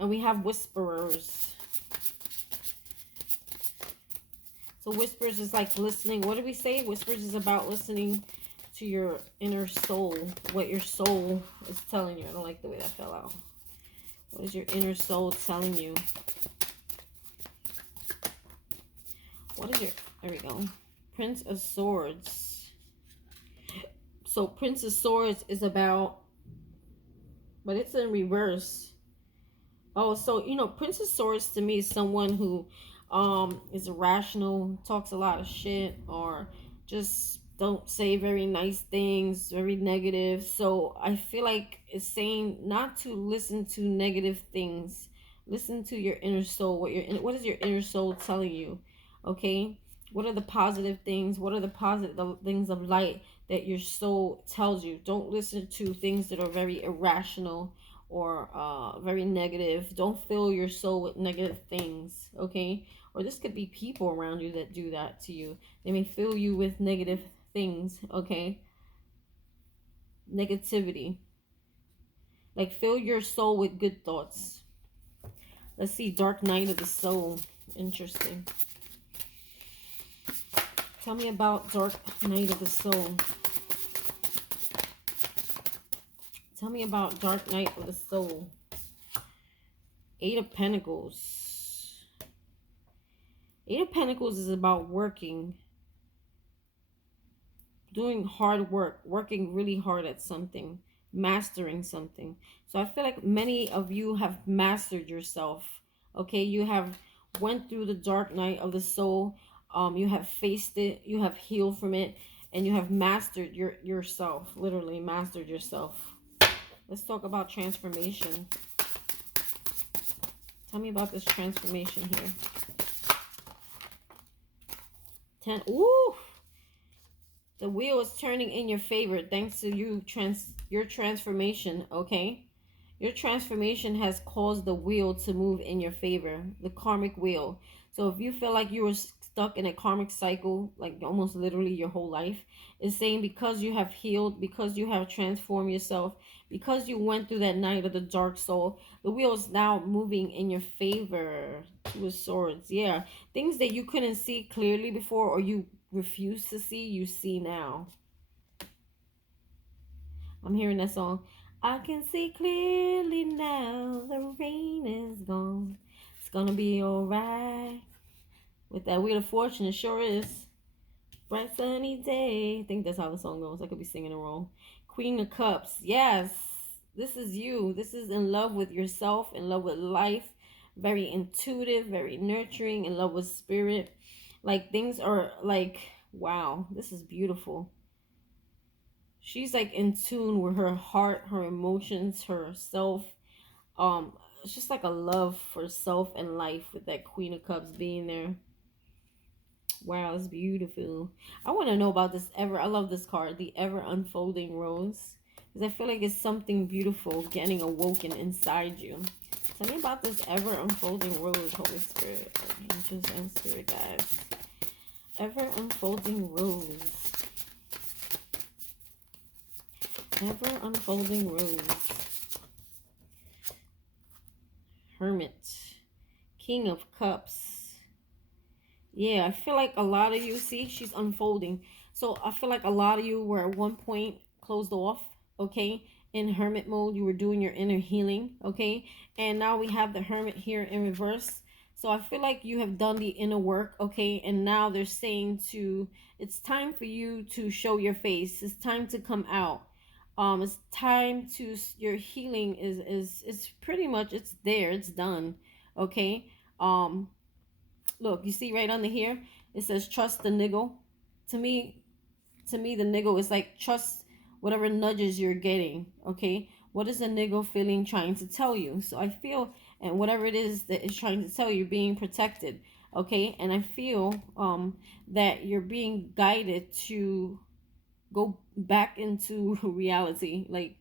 And we have whisperers. So whispers is like listening. What did we say? Whispers is about listening to your inner soul. What your soul is telling you. I don't like the way that fell out. What is your inner soul telling you? What is your... There we go. Prince of Swords. So Prince of Swords is about... But it's in reverse. Oh, so, you know, Prince of Swords to me is someone who is irrational, talks a lot of shit, or just don't say very nice things, very negative. So I feel like it's saying not to listen to negative things. Listen to your inner soul. What is your inner soul telling you? Okay? What are the positive things? What are the positive things of light that your soul tells you? Don't listen to things that are very irrational or very negative. Don't fill your soul with negative things, okay? Or this could be people around you that do that to you. They may fill you with negative things, okay? Negativity. Like, fill your soul with good thoughts. Let's see, Dark Night of the Soul. Interesting. Tell me about Dark Night of the Soul. Tell me about Dark Night of the Soul. Eight of Pentacles. Eight of Pentacles is about working, doing hard work, working really hard at something, mastering something. So I feel like many of you have mastered yourself. Okay, you have went through the dark night of the soul. You have faced it, you have healed from it, and you have mastered yourself, literally mastered yourself. Let's talk about transformation. Tell me about this transformation here. 10. Ooh! The wheel is turning in your favor thanks to your transformation, okay? Your transformation has caused the wheel to move in your favor, the karmic wheel. So if you feel like you were stuck in a karmic cycle, like almost literally your whole life, it's saying because you have healed, because you have transformed yourself, because you went through that night of the dark soul, the wheel is now moving in your favor. Two of Swords, yeah. Things that you couldn't see clearly before, or you refuse to see, you see now. I'm hearing that song. I can see clearly now, the rain is gone. It's gonna be alright. With that Wheel of Fortune, it sure is. Bright sunny day. I think that's how the song goes. I could be singing it wrong. Queen of Cups. Yes. This is you. This is in love with yourself, in love with life. Very intuitive, very nurturing, in love with spirit. Like things are like, wow, this is beautiful. She's like in tune with her heart, her emotions, herself. It's just like a love for self and life with that Queen of Cups being there. Wow, it's beautiful. I want to know about this I love this card, the ever unfolding rose. Because I feel like it's something beautiful getting awoken inside you. Tell me about this ever unfolding rose, Holy Spirit, angels and spirit guides. Ever unfolding rose. Ever unfolding rose. Hermit. King of Cups. Yeah, I feel like a lot of you, see, she's unfolding. So I feel like a lot of you were at one point closed off, okay? In hermit mode, you were doing your inner healing, okay? And now we have the hermit here in reverse. So I feel like you have done the inner work, okay? And now they're saying it's time for you to show your face. It's time to come out. It's time to, your healing is pretty much, it's there, it's done, okay? Look, you see right under here, it says trust the niggle. To me, the niggle is like trust whatever nudges you're getting, okay? What is the niggle feeling trying to tell you? So I feel, and whatever it is that it's trying to tell you, being protected, okay? And I feel that you're being guided to go back into reality, like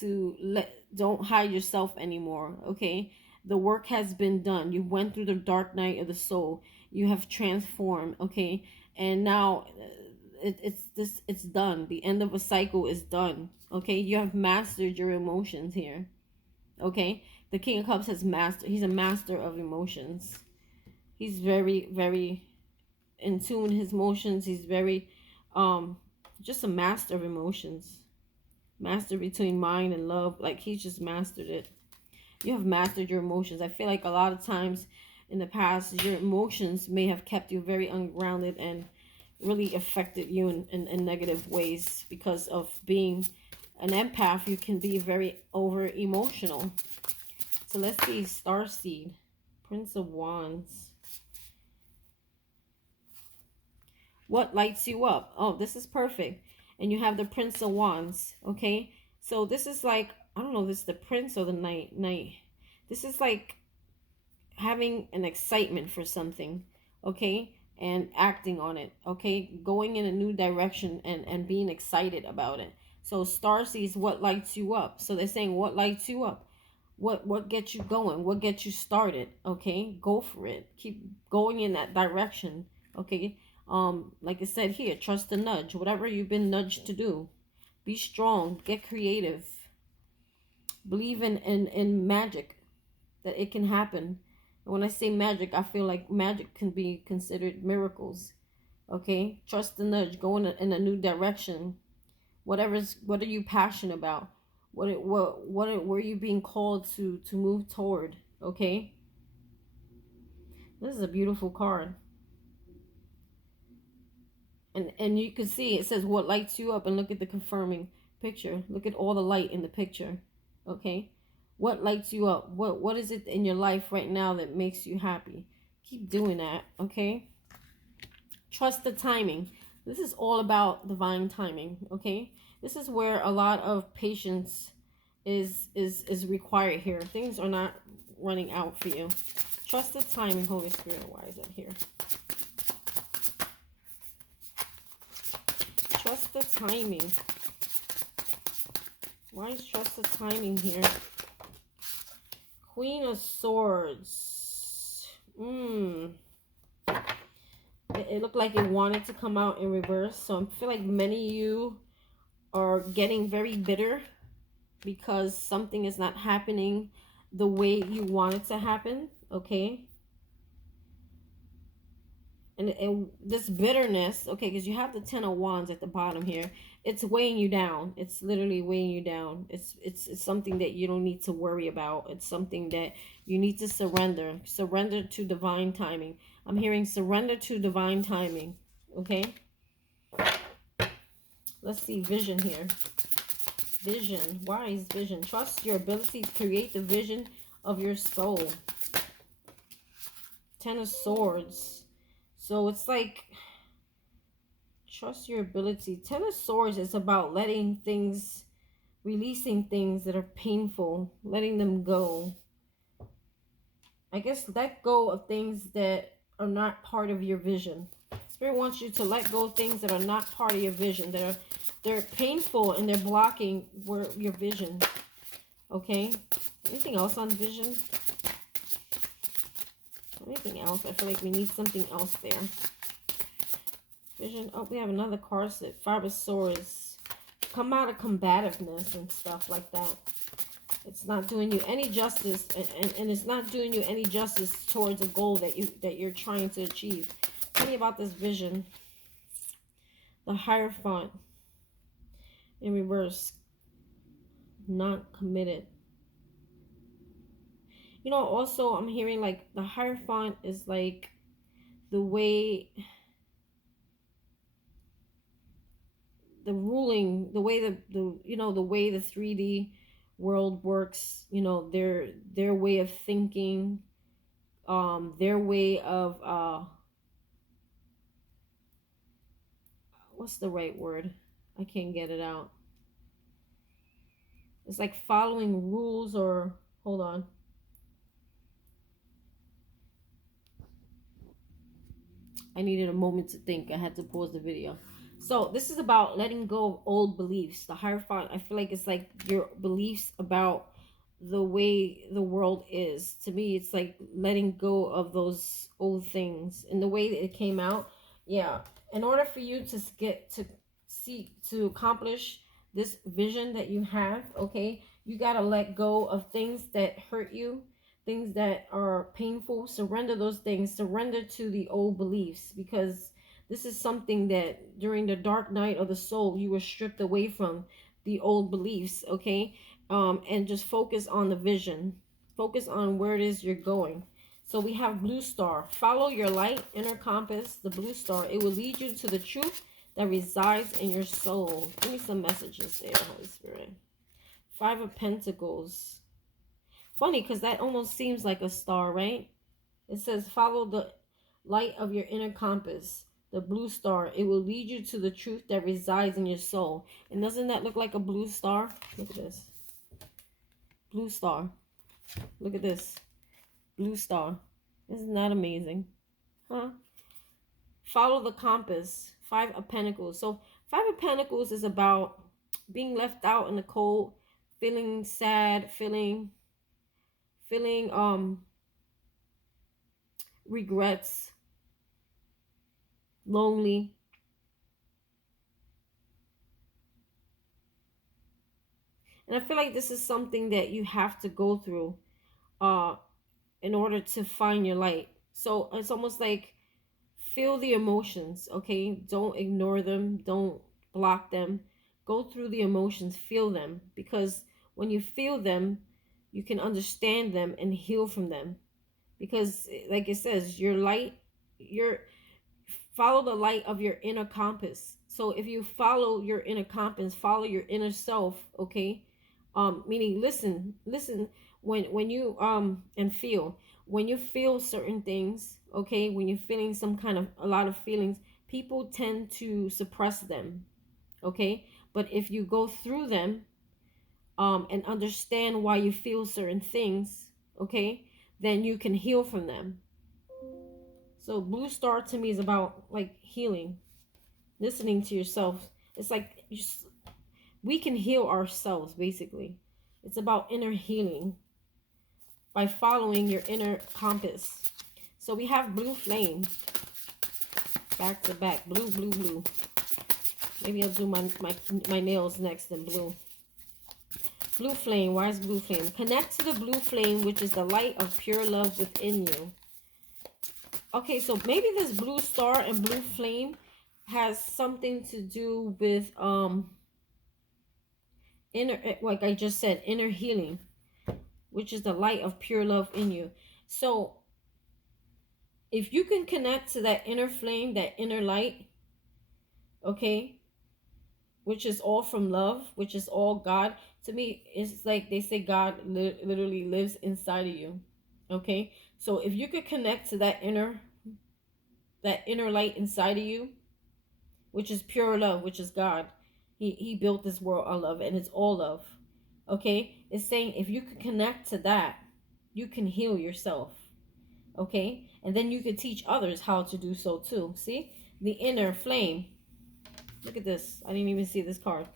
don't hide yourself anymore, okay? The work has been done. You went through the dark night of the soul. You have transformed, okay? And now it's done. The end of a cycle is done. Okay, you have mastered your emotions here. Okay, the King of Cups has mastered. He's a master of emotions. He's very, very in tune with his emotions. He's very just a master of emotions. Master between mind and love. Like, he's just mastered it. You have mastered your emotions. I feel like a lot of times in the past, your emotions may have kept you very ungrounded and really affected you in negative ways. Because of being an empath, you can be very over emotional. So let's see, Starseed, Prince of Wands. What lights you up? Oh, this is perfect. And you have the Prince of Wands, okay? So this is like, I don't know if this is the Prince or the Knight. This is like having an excitement for something, okay? And acting on it, okay? Going in a new direction and being excited about it. So Starseeds, what lights you up? So they're saying, what lights you up? What gets you going? What gets you started? Okay, go for it. Keep going in that direction, okay? Like I said here, trust the nudge. Whatever you've been nudged to do, be strong, get creative, believe in magic, that it can happen. And when I say magic, I feel like magic can be considered miracles. Okay, trust the nudge, go in a new direction. What are you passionate about? What were you being called to move toward? Okay, this is a beautiful card. And you can see it says what lights you up, and look at the confirming picture. Look at all the light in the picture. Okay, what lights you up? What is it in your life right now that makes you happy? Keep doing that. Okay, trust the timing. This is all about divine timing. Okay, this is where a lot of patience is required here. Things are not running out for you. Trust the timing. Holy Spirit, why is it here? Trust the timing. Why is trust the timing here? Queen of Swords. It looked like it wanted to come out in reverse. So I feel like many of you are getting very bitter because something is not happening the way you want it to happen. Okay. And this bitterness, okay, because you have the Ten of Wands at the bottom here. It's weighing you down. It's literally weighing you down. It's something that you don't need to worry about. It's something that you need to surrender. Surrender to divine timing. I'm hearing surrender to divine timing. Okay. Let's see vision here. Vision. Why is vision? Trust your ability to create the vision of your soul. Ten of Swords. So it's like, trust your ability. Ten of Swords is about letting things, releasing things that are painful, letting them go. I guess let go of things that are not part of your vision. Spirit wants you to let go of things that are not part of your vision, that are they're painful and they're blocking your vision. Okay? Anything else on vision? Anything else? I feel like we need something else there. Vision. Oh, we have another card set. Five of Swords. Come out of combativeness and stuff like that. It's not doing you any justice, and it's not doing you any justice towards a goal that you're trying to achieve. Tell me about this vision. The Hierophant in reverse. Not committed. You know, also I'm hearing like the Hierophant is like the way the ruling, the way the you know, the way the 3D world works, you know, their way of thinking, their way of what's the right word? I can't get it out. It's like following rules, or hold on. I needed a moment to think. I had to pause the video. So this is about letting go of old beliefs. The Hierophant, I feel like it's like your beliefs about the way the world is. To me, it's like letting go of those old things. And the way that it came out, yeah, in order for you to get to see, to accomplish this vision that you have, okay, you got to let go of things that hurt you, things that are painful. Surrender those things. Surrender to the old beliefs, because this is something that during the dark night of the soul, you were stripped away from the old beliefs, okay? And just focus on the vision. Focus on where it is you're going. So we have blue star. Follow your light, inner compass, the blue star. It will lead you to the truth that resides in your soul. Give me some messages there, Holy Spirit. 5 of Pentacles. Funny, because that almost seems like a star, right? It says, follow the light of your inner compass, the blue star. It will lead you to the truth that resides in your soul. And doesn't that look like a blue star? Look at this. Blue star. Look at this. Blue star. Isn't that amazing? Huh? Follow the compass. 5 of Pentacles. So 5 of Pentacles is about being left out in the cold, feeling sad, feeling regrets, lonely. And I feel like this is something that you have to go through in order to find your light. So it's almost like feel the emotions, okay? Don't ignore them. Don't block them. Go through the emotions. Feel them. Because when you feel them, you can understand them and heal from them. Because like it says, your light, follow the light of your inner compass. So if you follow your inner compass, follow your inner self, okay? Meaning listen when you and feel. When you feel certain things, okay, when you're feeling a lot of feelings, people tend to suppress them, okay? But if you go through them and understand why you feel certain things, okay, then you can heal from them. So blue star to me is about like healing, listening to yourself. It's like we can heal ourselves, basically. It's about inner healing by following your inner compass. So we have blue flame, back to back, blue, blue, blue. Maybe I'll do my nails next in blue. Blue flame, why is blue flame? Connect to the blue flame, which is the light of pure love within you. Okay, so maybe this blue star and blue flame has something to do with inner, like I just said, inner healing, which is the light of pure love in you. So if you can connect to that inner flame, that inner light, okay, which is all from love, which is all God, to me, it's like they say God literally lives inside of you, okay? So if you could connect to that inner light inside of you, which is pure love, which is God. He built this world on love, and it's all love. Okay? It's saying if you could connect to that, you can heal yourself. Okay? And then you could teach others how to do so too. See? The inner flame. Look at this. I didn't even see this card.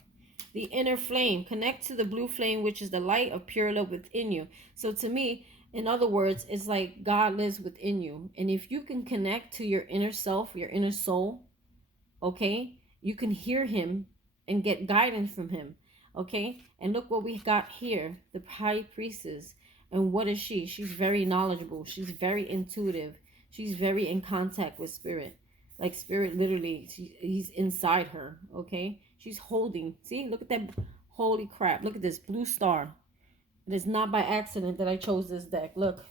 The inner flame. Connect to the blue flame, which is the light of pure love within you. So to me, in other words, it's like God lives within you. And if you can connect to your inner self, your inner soul, okay, you can hear him and get guidance from him, okay? And look what we got here, the high priestess. And what is she? She's very knowledgeable. She's very intuitive. She's very in contact with spirit. Like spirit literally, he's inside her, okay? She's holding. See, look at that. Holy crap. Look at this blue star. It is not by accident that I chose this deck. Look.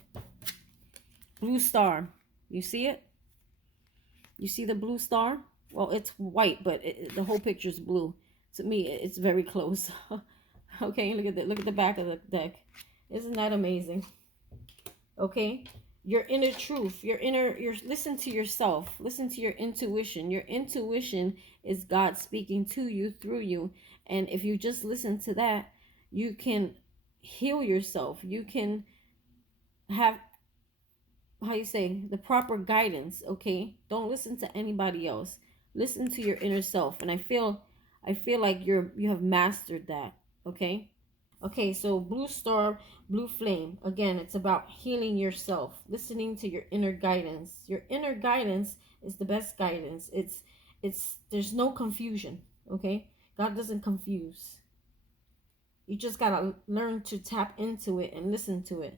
Blue star. You see it? You see the blue star? Well, it's white, but the whole picture is blue. To me, it's very close. Okay, look at the back of the deck. Isn't that amazing? Okay, your inner truth, listen to yourself. Listen to your intuition. Your intuition is God speaking to you through you. And if you just listen to that, you can heal yourself. You can have, how you say, the proper guidance. Okay, don't listen to anybody else. Listen to your inner self. And I feel like you have mastered that. Okay, so blue star, blue flame, again, it's about healing yourself, listening to your inner guidance. Your inner guidance It's the best guidance. There's no confusion, okay? God doesn't confuse. You just gotta learn to tap into it and listen to it.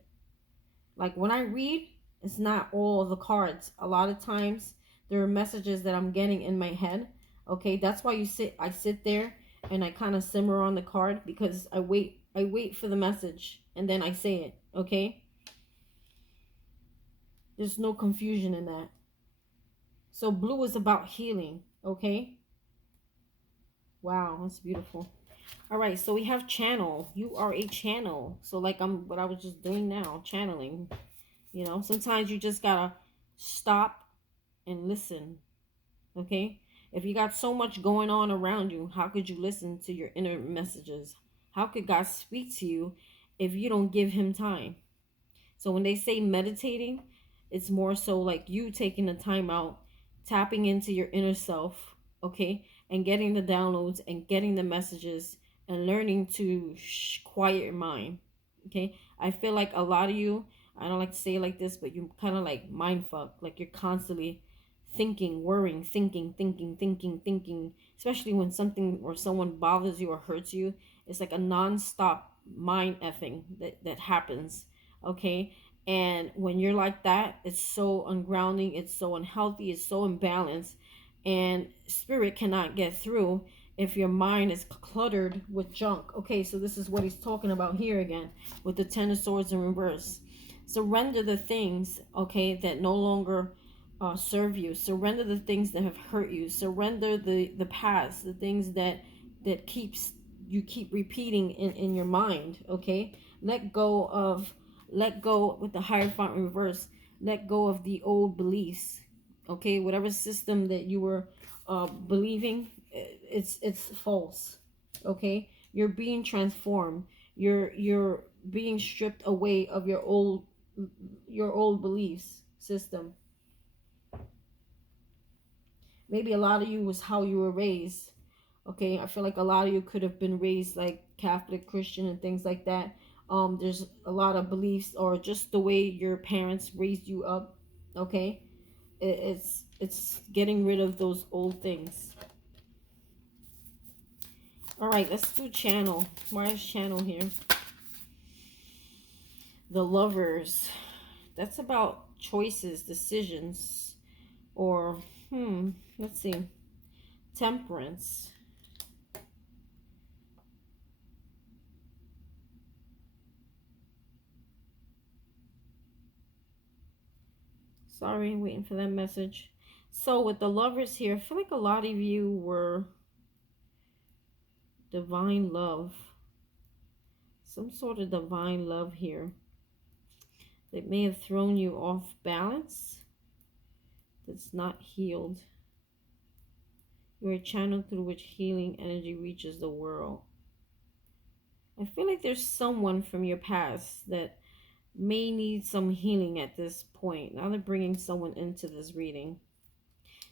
Like when I read, it's not all the cards. A lot of times there are messages that I'm getting in my head. Okay, that's why I sit there and I kind of simmer on the card, because I wait for the message and then I say it. Okay, there's no confusion in that. So blue is about healing. Okay, wow, that's beautiful. All right, so we have channel. You are a channel. So like what I was just doing now, channeling. You know, sometimes you just gotta stop and listen. Okay, if you got so much going on around you, how could you listen to your inner messages? How could God speak to you if you don't give him time? So when they say meditating, it's more so like you taking the time out, tapping into your inner self, okay, and getting the downloads and getting the messages and learning to quiet your mind. Okay, I feel like a lot of you, I don't like to say it like this, but you kind of like mind fuck, like you're constantly thinking, worrying, thinking, especially when something or someone bothers you or hurts you. It's like a non-stop mind effing that happens. Okay, and when you're like that, it's so ungrounding, it's so unhealthy, it's so imbalanced, and spirit cannot get through if your mind is cluttered with junk. Okay, so this is what he's talking about here again with the Ten of Swords in reverse. Surrender the things, okay, that no longer serve you. Surrender the things that have hurt you. Surrender the past, the things that keep repeating in your mind. Okay, let go with the Hierophant in reverse. Let go of the old beliefs. Okay, whatever system that you were believing, it's false. Okay, you're being transformed. You're being stripped away of your old beliefs system. Maybe a lot of you was how you were raised. Okay, I feel like a lot of you could have been raised like Catholic, Christian, and things like that. There's a lot of beliefs, or just the way your parents raised you up. Okay, it's getting rid of those old things. All right, let's do channel. Why is channel here? The Lovers. That's about choices, decisions, or let's see, Temperance. Sorry, waiting for that message. So with the Lovers here, I feel like a lot of you were divine love. Some sort of divine love here that may have thrown you off balance. That's not healed. You're a channel through which healing energy reaches the world. I feel like there's someone from your past that may need some healing at this point. Now they're bringing someone into this reading.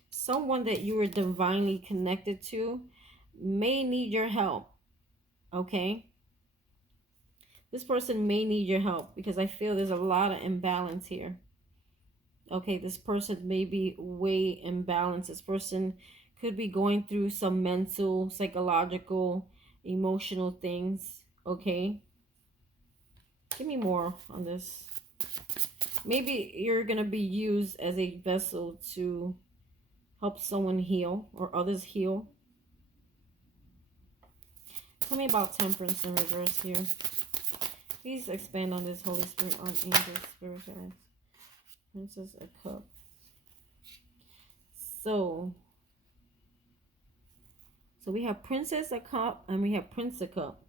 Someone that you are divinely connected to may need your help. Okay? This person may need your help because I feel there's a lot of imbalance here. Okay, this person may be way imbalanced. This person could be going through some mental, psychological, emotional things. Okay? Give me more on this. Maybe you're going to be used as a vessel to help someone heal or others heal. Tell me about Temperance in reverse here. Please expand on this, Holy Spirit, on angels, spirit guides. Princess of Cup. So we have Princess of Cup and we have Prince of Cup.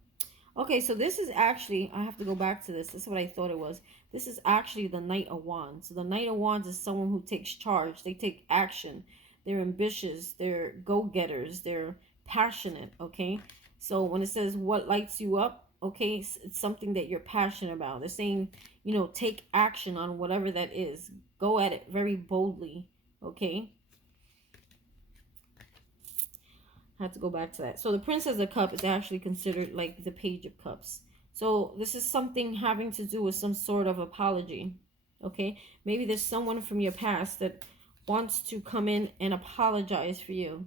Okay, so this is actually, I have to go back to this. This is what I thought it was. This is actually the Knight of Wands. So the Knight of Wands is someone who takes charge. They take action. They're ambitious. They're go-getters. They're passionate, okay? So when it says what lights you up, okay, it's something that you're passionate about. They're saying, you know, take action on whatever that is. Go at it very boldly, okay? I have to go back to that. So the Princess of Cup is actually considered like the Page of Cups. So this is something having to do with some sort of apology. Okay, maybe there's someone from your past that wants to come in and apologize for you,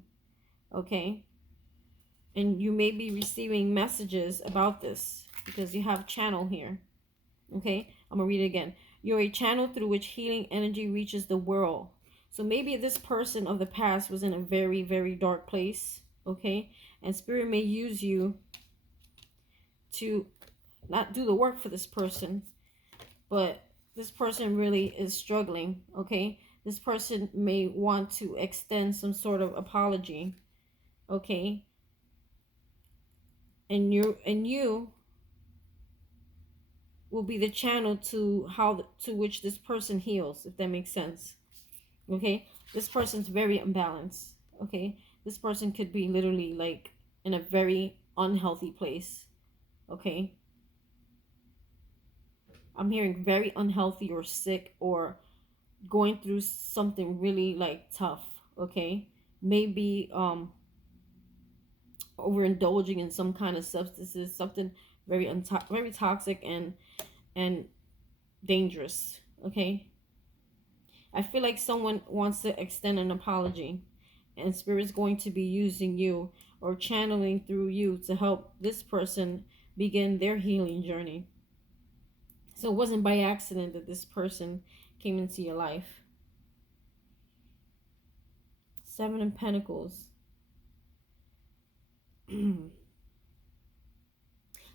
okay? And you may be receiving messages about this because you have channel here, okay? I'm gonna read it again. You're a channel through which healing energy reaches the world. So maybe this person of the past was in a very, very dark place, okay? And Spirit may use you to not do the work for this person, but this person really is struggling, okay? This person may want to extend some sort of apology, okay? And you will be the channel to to which this person heals, if that makes sense, okay? This person's very imbalanced, okay? This person could be literally like in a very unhealthy place, okay? I'm hearing very unhealthy or sick or going through something really like tough, okay? Maybe overindulging in some kind of substances, something very toxic and dangerous, okay? I feel like someone wants to extend an apology, and Spirit's going to be using you or channeling through you to help this person begin their healing journey. So it wasn't by accident that this person came into your life. Seven of Pentacles.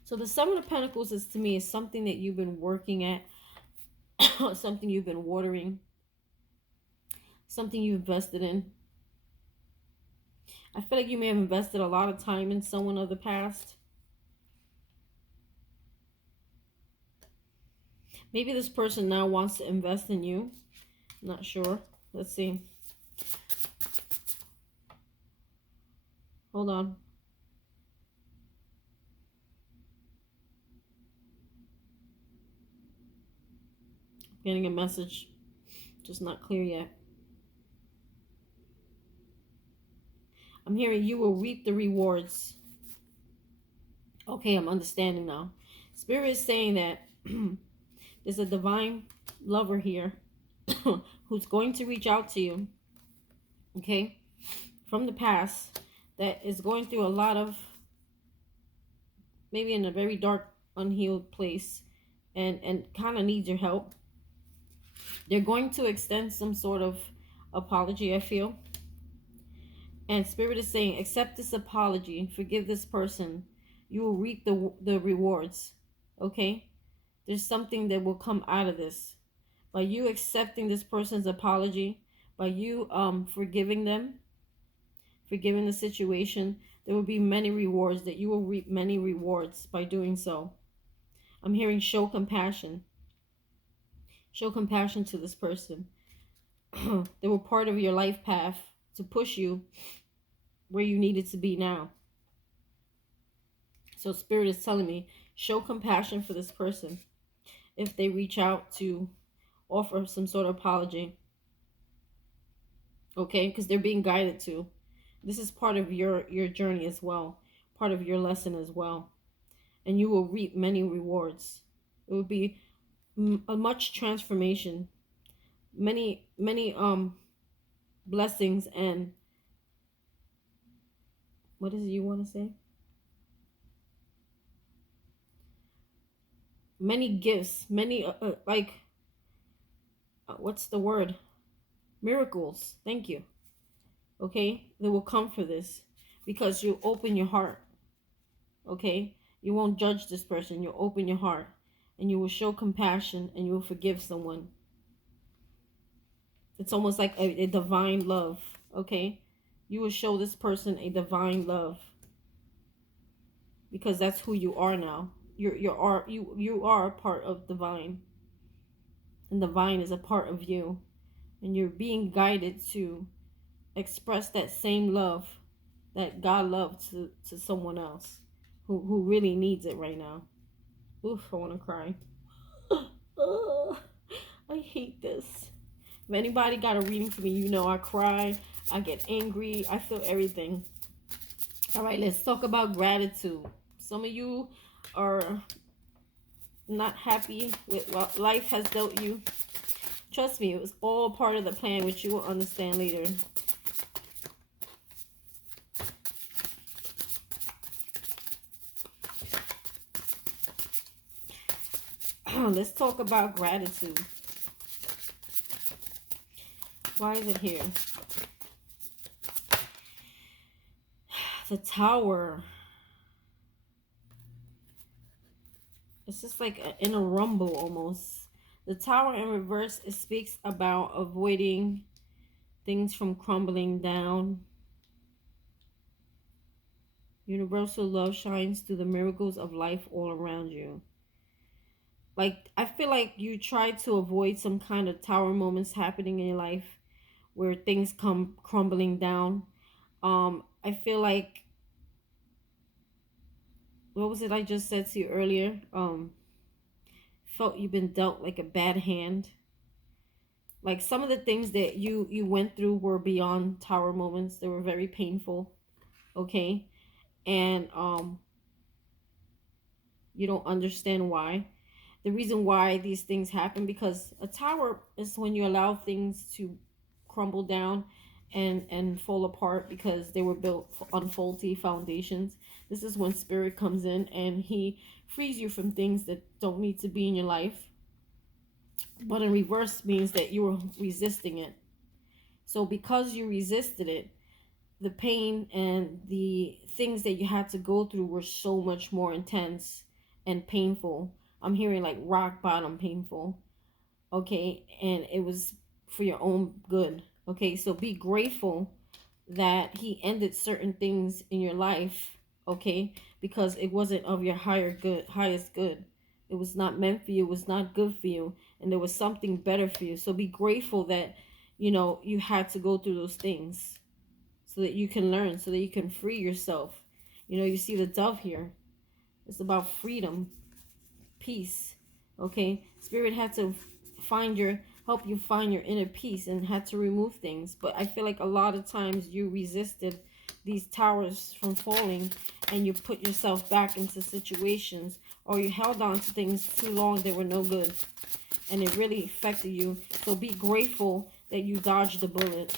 So the Seven of Pentacles is, to me, is something that you've been working at, something you've been watering, something you've invested in. I feel like you may have invested a lot of time in someone of the past. Maybe this person now wants to invest in you. Not sure. Let's see. Hold on. Getting a message. Just not clear yet. I'm hearing you will reap the rewards. Okay, I'm understanding now. Spirit is saying that there's a divine lover here who's going to reach out to you, okay, from the past, that is going through a lot of, maybe in a very dark, unhealed place, and kind of needs your help. They're going to extend some sort of apology, I feel. And Spirit is saying, accept this apology, forgive this person. You will reap the rewards, okay? There's something that will come out of this. By you accepting this person's apology, by you forgiving them, forgiving the situation, there will be many rewards, that you will reap many rewards by doing so. I'm hearing show compassion. Show compassion to this person. They were part of your life path to push you where you needed to be now. So Spirit is telling me, show compassion for this person if they reach out to offer some sort of apology. Okay, because they're being guided to. This is part of your journey as well, part of your lesson as well. And you will reap many rewards. It will be a much transformation, many blessings, and what is it you want to say? Many gifts, many what's the word? Miracles. Thank you. Okay, that will come for this because you open your heart. Okay, you won't judge this person. You'll open your heart and you will show compassion and you will forgive someone. It's almost like a divine love. Okay, you will show this person a divine love because that's who you are now. You are a part of divine, and divine is a part of you, and you're being guided to express that same love that God loved to someone else who really needs it right now. Oof, I want to cry. I hate this. If anybody got a reading for me, you know I cry, I get angry, I feel everything. All right, let's talk about gratitude. Some of you are not happy with what life has dealt you. Trust me, it was all part of the plan, which you will understand later. Let's talk about gratitude. Why is it here? The Tower. It's just like in a rumble almost. The Tower in reverse, it speaks about avoiding things from crumbling down. Universal love shines through the miracles of life all around you. Like, I feel like you try to avoid some kind of tower moments happening in your life where things come crumbling down. I feel like, what was it I just said to you earlier? Felt you've been dealt like a bad hand. Like, some of the things that you went through were beyond tower moments. They were very painful. Okay? And you don't understand why. The reason why these things happen, because a tower is when you allow things to crumble down and fall apart because they were built on faulty foundations. This is when spirit comes in and he frees you from things that don't need to be in your life. But in reverse means that you were resisting it. So because you resisted it, the pain and the things that you had to go through were so much more intense and painful. I'm hearing like rock bottom painful. Okay, and it was for your own good. Okay, so be grateful that he ended certain things in your life. Okay, because it wasn't of your highest good. It was not meant for you. It was not good for you, and there was something better for you. So be grateful that you had to go through those things so that you can learn, so that you can free yourself. You see the dove here. It's about freedom, peace. Okay, Spirit had to help you find your inner peace and had to remove things. But I feel like a lot of times you resisted these towers from falling, and you put yourself back into situations, or you held on to things too long that were no good, and it really affected you. So be grateful that you dodged the bullet.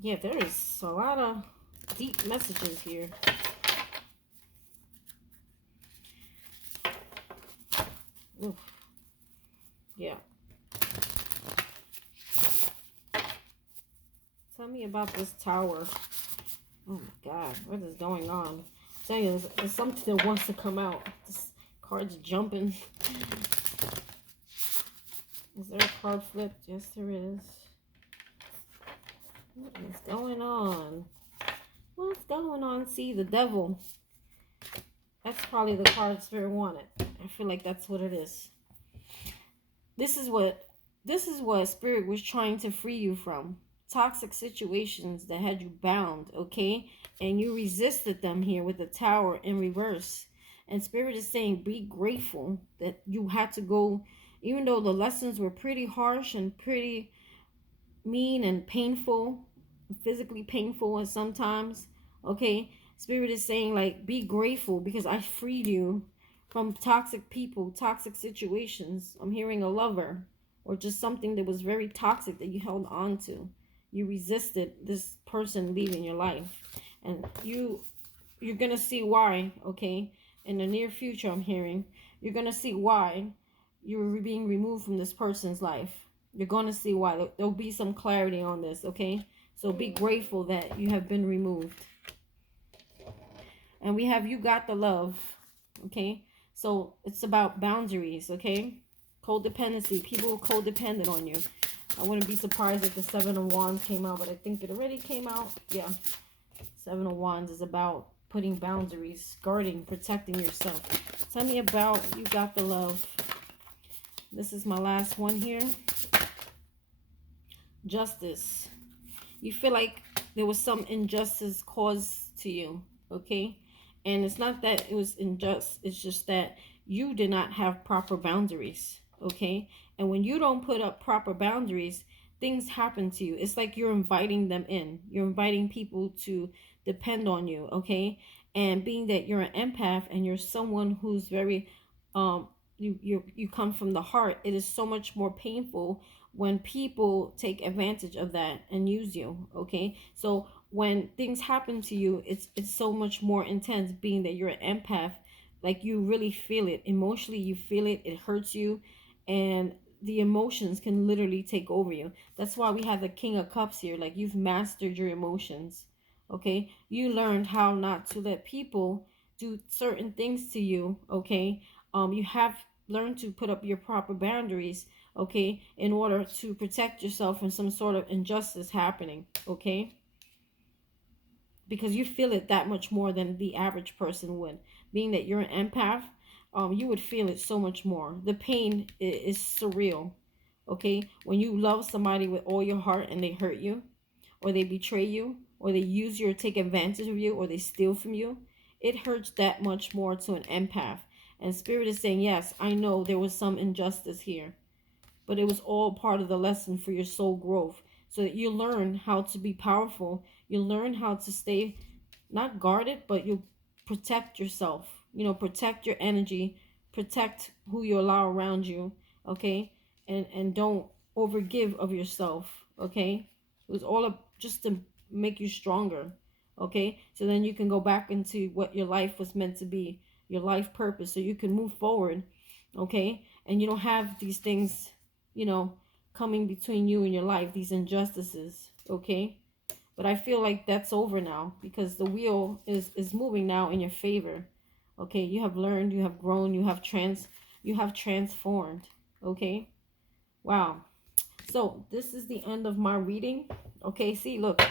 Yeah, there is a lot of deep messages here. Oof. Yeah. Tell me about this tower. Oh my God, what is going on? I'm telling you, there's something that wants to come out. This card's jumping. Is there a card flipped? Yes, there is. What is going on? What's going on? See, the devil. That's probably the card Spirit wanted. I feel like that's what it is. This is what Spirit was trying to free you from. Toxic situations that had you bound, okay? And you resisted them here with the Tower in reverse. And Spirit is saying, be grateful that you had to go, even though the lessons were pretty harsh and pretty mean and painful, physically painful and sometimes, okay? Spirit is saying, like, be grateful because I freed you from toxic people, toxic situations. I'm hearing a lover or just something that was very toxic that you held on to. You resisted this person leaving your life, and you're gonna see why. Okay, in the near future, I'm hearing you're gonna see why you're being removed from this person's life. You're gonna see why. There'll be some clarity on this. Okay, so be grateful that you have been removed. And we have you got the love. Okay, so it's about boundaries. Okay, codependency. People codependent on you. I wouldn't be surprised if the Seven of Wands came out, but I think it already came out. Yeah. Seven of Wands is about putting boundaries, guarding, protecting yourself. Tell me about you got the love. This is my last one here. Justice. You feel like there was some injustice caused to you, okay? And it's not that it was unjust. It's just that you did not have proper boundaries, okay? And when you don't put up proper boundaries, things happen to you. It's like you're inviting them in. You're inviting people to depend on you, okay? And being that you're an empath and you're someone who's very you come from the heart, it is so much more painful when people take advantage of that and use you. Okay, so when things happen to you, it's so much more intense, being that you're an empath. Like, you really feel it emotionally, you feel it, it hurts you, and the emotions can literally take over you. That's why we have the King of Cups here. Like, you've mastered your emotions. Okay, you learned how not to let people do certain things to you. Okay, you have learned to put up your proper boundaries, okay, in order to protect yourself from some sort of injustice happening. Okay, because you feel it that much more than the average person would. Being that you're an empath, you would feel it so much more. The pain is surreal. Okay, when you love somebody with all your heart and they hurt you, or they betray you, or they use you or take advantage of you, or they steal from you, it hurts that much more to an empath. And Spirit is saying, yes, I know there was some injustice here, but it was all part of the lesson for your soul growth, so that you learn how to be powerful. You learn how to stay not guarded, but you protect yourself. You know, protect your energy, protect who you allow around you. Okay, and don't overgive of yourself. Okay, it was all just to make you stronger. Okay, so then you can go back into what your life was meant to be, your life purpose, so you can move forward. Okay, and you don't have these things, you know, coming between you and your life, these injustices. Okay, but I feel like that's over now, because the wheel is moving now in your favor. Okay, you have learned, you have grown, you have transformed. Okay, wow. So this is the end of my reading. Okay, see, look,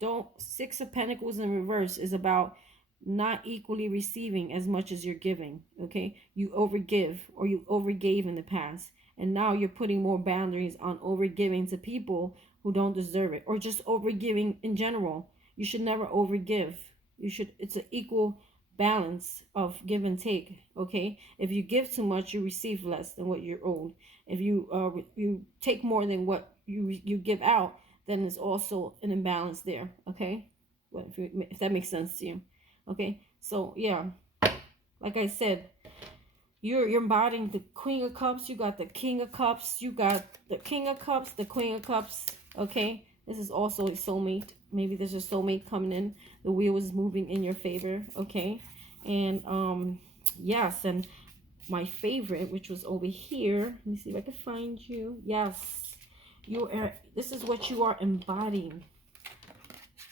don't, Six of Pentacles in reverse is about not equally receiving as much as you're giving. Okay, you overgive, or you overgave in the past, and now you're putting more boundaries on overgiving to people who don't deserve it, or just overgiving in general. You should never overgive. You should, it's an equal balance of give and take. Okay, if you give too much, you receive less than what you're owed. If you take more than what you give out, then there's also an imbalance there. Okay, well, if that makes sense to you. Okay, so yeah, like I said, you're embodying the Queen of Cups. You got the King of Cups. You got the King of Cups, the Queen of Cups. Okay, this is also a soulmate. Maybe there's a soulmate coming in. The wheel is moving in your favor. Okay, and yes, and my favorite, which was over here. Let me see if I can find you. Yes, you are. This is what you are embodying.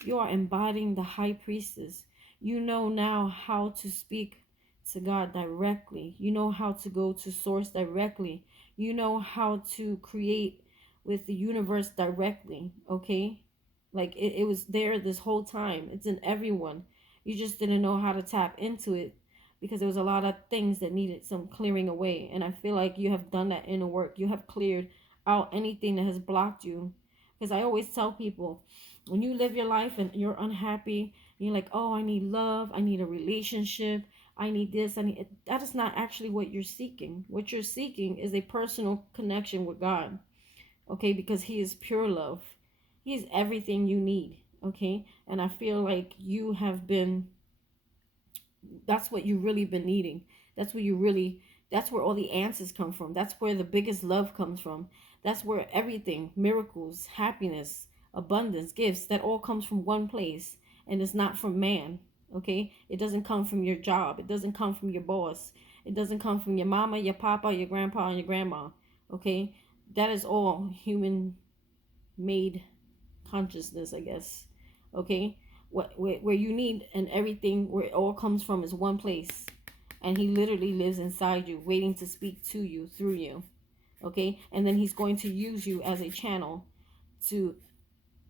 You are embodying the High Priestess. You know now how to speak to God directly. You know how to go to Source directly. You know how to create with the universe directly. Okay, like it was there this whole time. It's in everyone. You just didn't know how to tap into it, because there was a lot of things that needed some clearing away. And I feel like you have done that inner work. You have cleared out anything that has blocked you. Because I always tell people, when you live your life and you're unhappy, you're like, oh, I need love, I need a relationship, I need this, I need it. That is not actually what you're seeking. What you're seeking is a personal connection with God. Okay, because He is pure love. He is everything you need. Okay, and I feel like you have been, that's what you really been needing. That's what you really, that's where all the answers come from. That's where the biggest love comes from. That's where everything, miracles, happiness, abundance, gifts, that all comes from one place, and it's not from man. Okay, it doesn't come from your job, it doesn't come from your boss, it doesn't come from your mama, your papa, your grandpa, and your grandma. Okay, that is all human made consciousness, I guess. Okay, where you need, and everything, where it all comes from, is one place, and He literally lives inside you, waiting to speak to you through you. Okay, and then He's going to use you as a channel to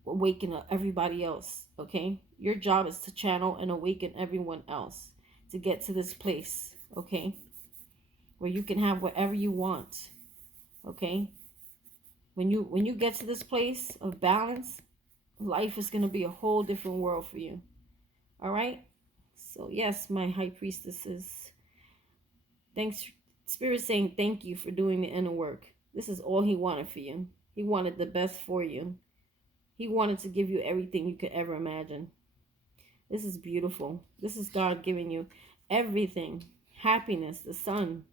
awaken everybody else. Okay, your job is to channel and awaken everyone else to get to this place. Okay, where you can have whatever you want. Okay, when you get to this place of balance, life is going to be a whole different world for you. All right, so yes, my High Priestesses, thanks. Spirit saying thank you for doing the inner work. This is all He wanted for you. He wanted the best for you. He wanted to give you everything you could ever imagine. This is beautiful. This is God giving you everything. Happiness, the sun,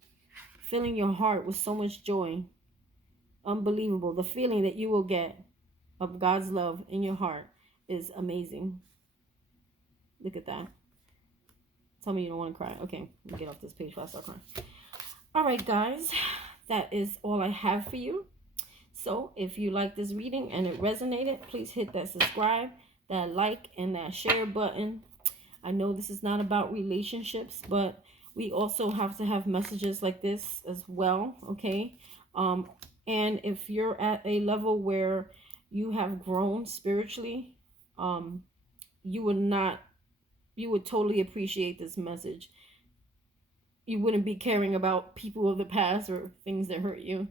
filling your heart with so much joy. unbelievable. The feeling that you will get of God's love in your heart is amazing. Look at that. Tell me you don't want to cry. Okay, let me get off this page before I start crying. All right, guys, that is all I have for you. So if you like this reading and it resonated, please hit that subscribe, that like, and that share button. I know this is not about relationships, but we also have to have messages like this as well, okay? And if you're at a level where you have grown spiritually, you would totally appreciate this message. You wouldn't be caring about people of the past or things that hurt you.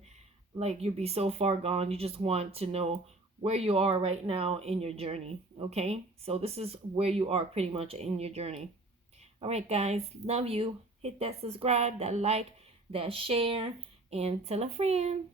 Like, you'd be so far gone. You just want to know where you are right now in your journey, okay? So this is where you are pretty much in your journey. All right, guys, love you. Hit that subscribe, that like, that share, and tell a friend.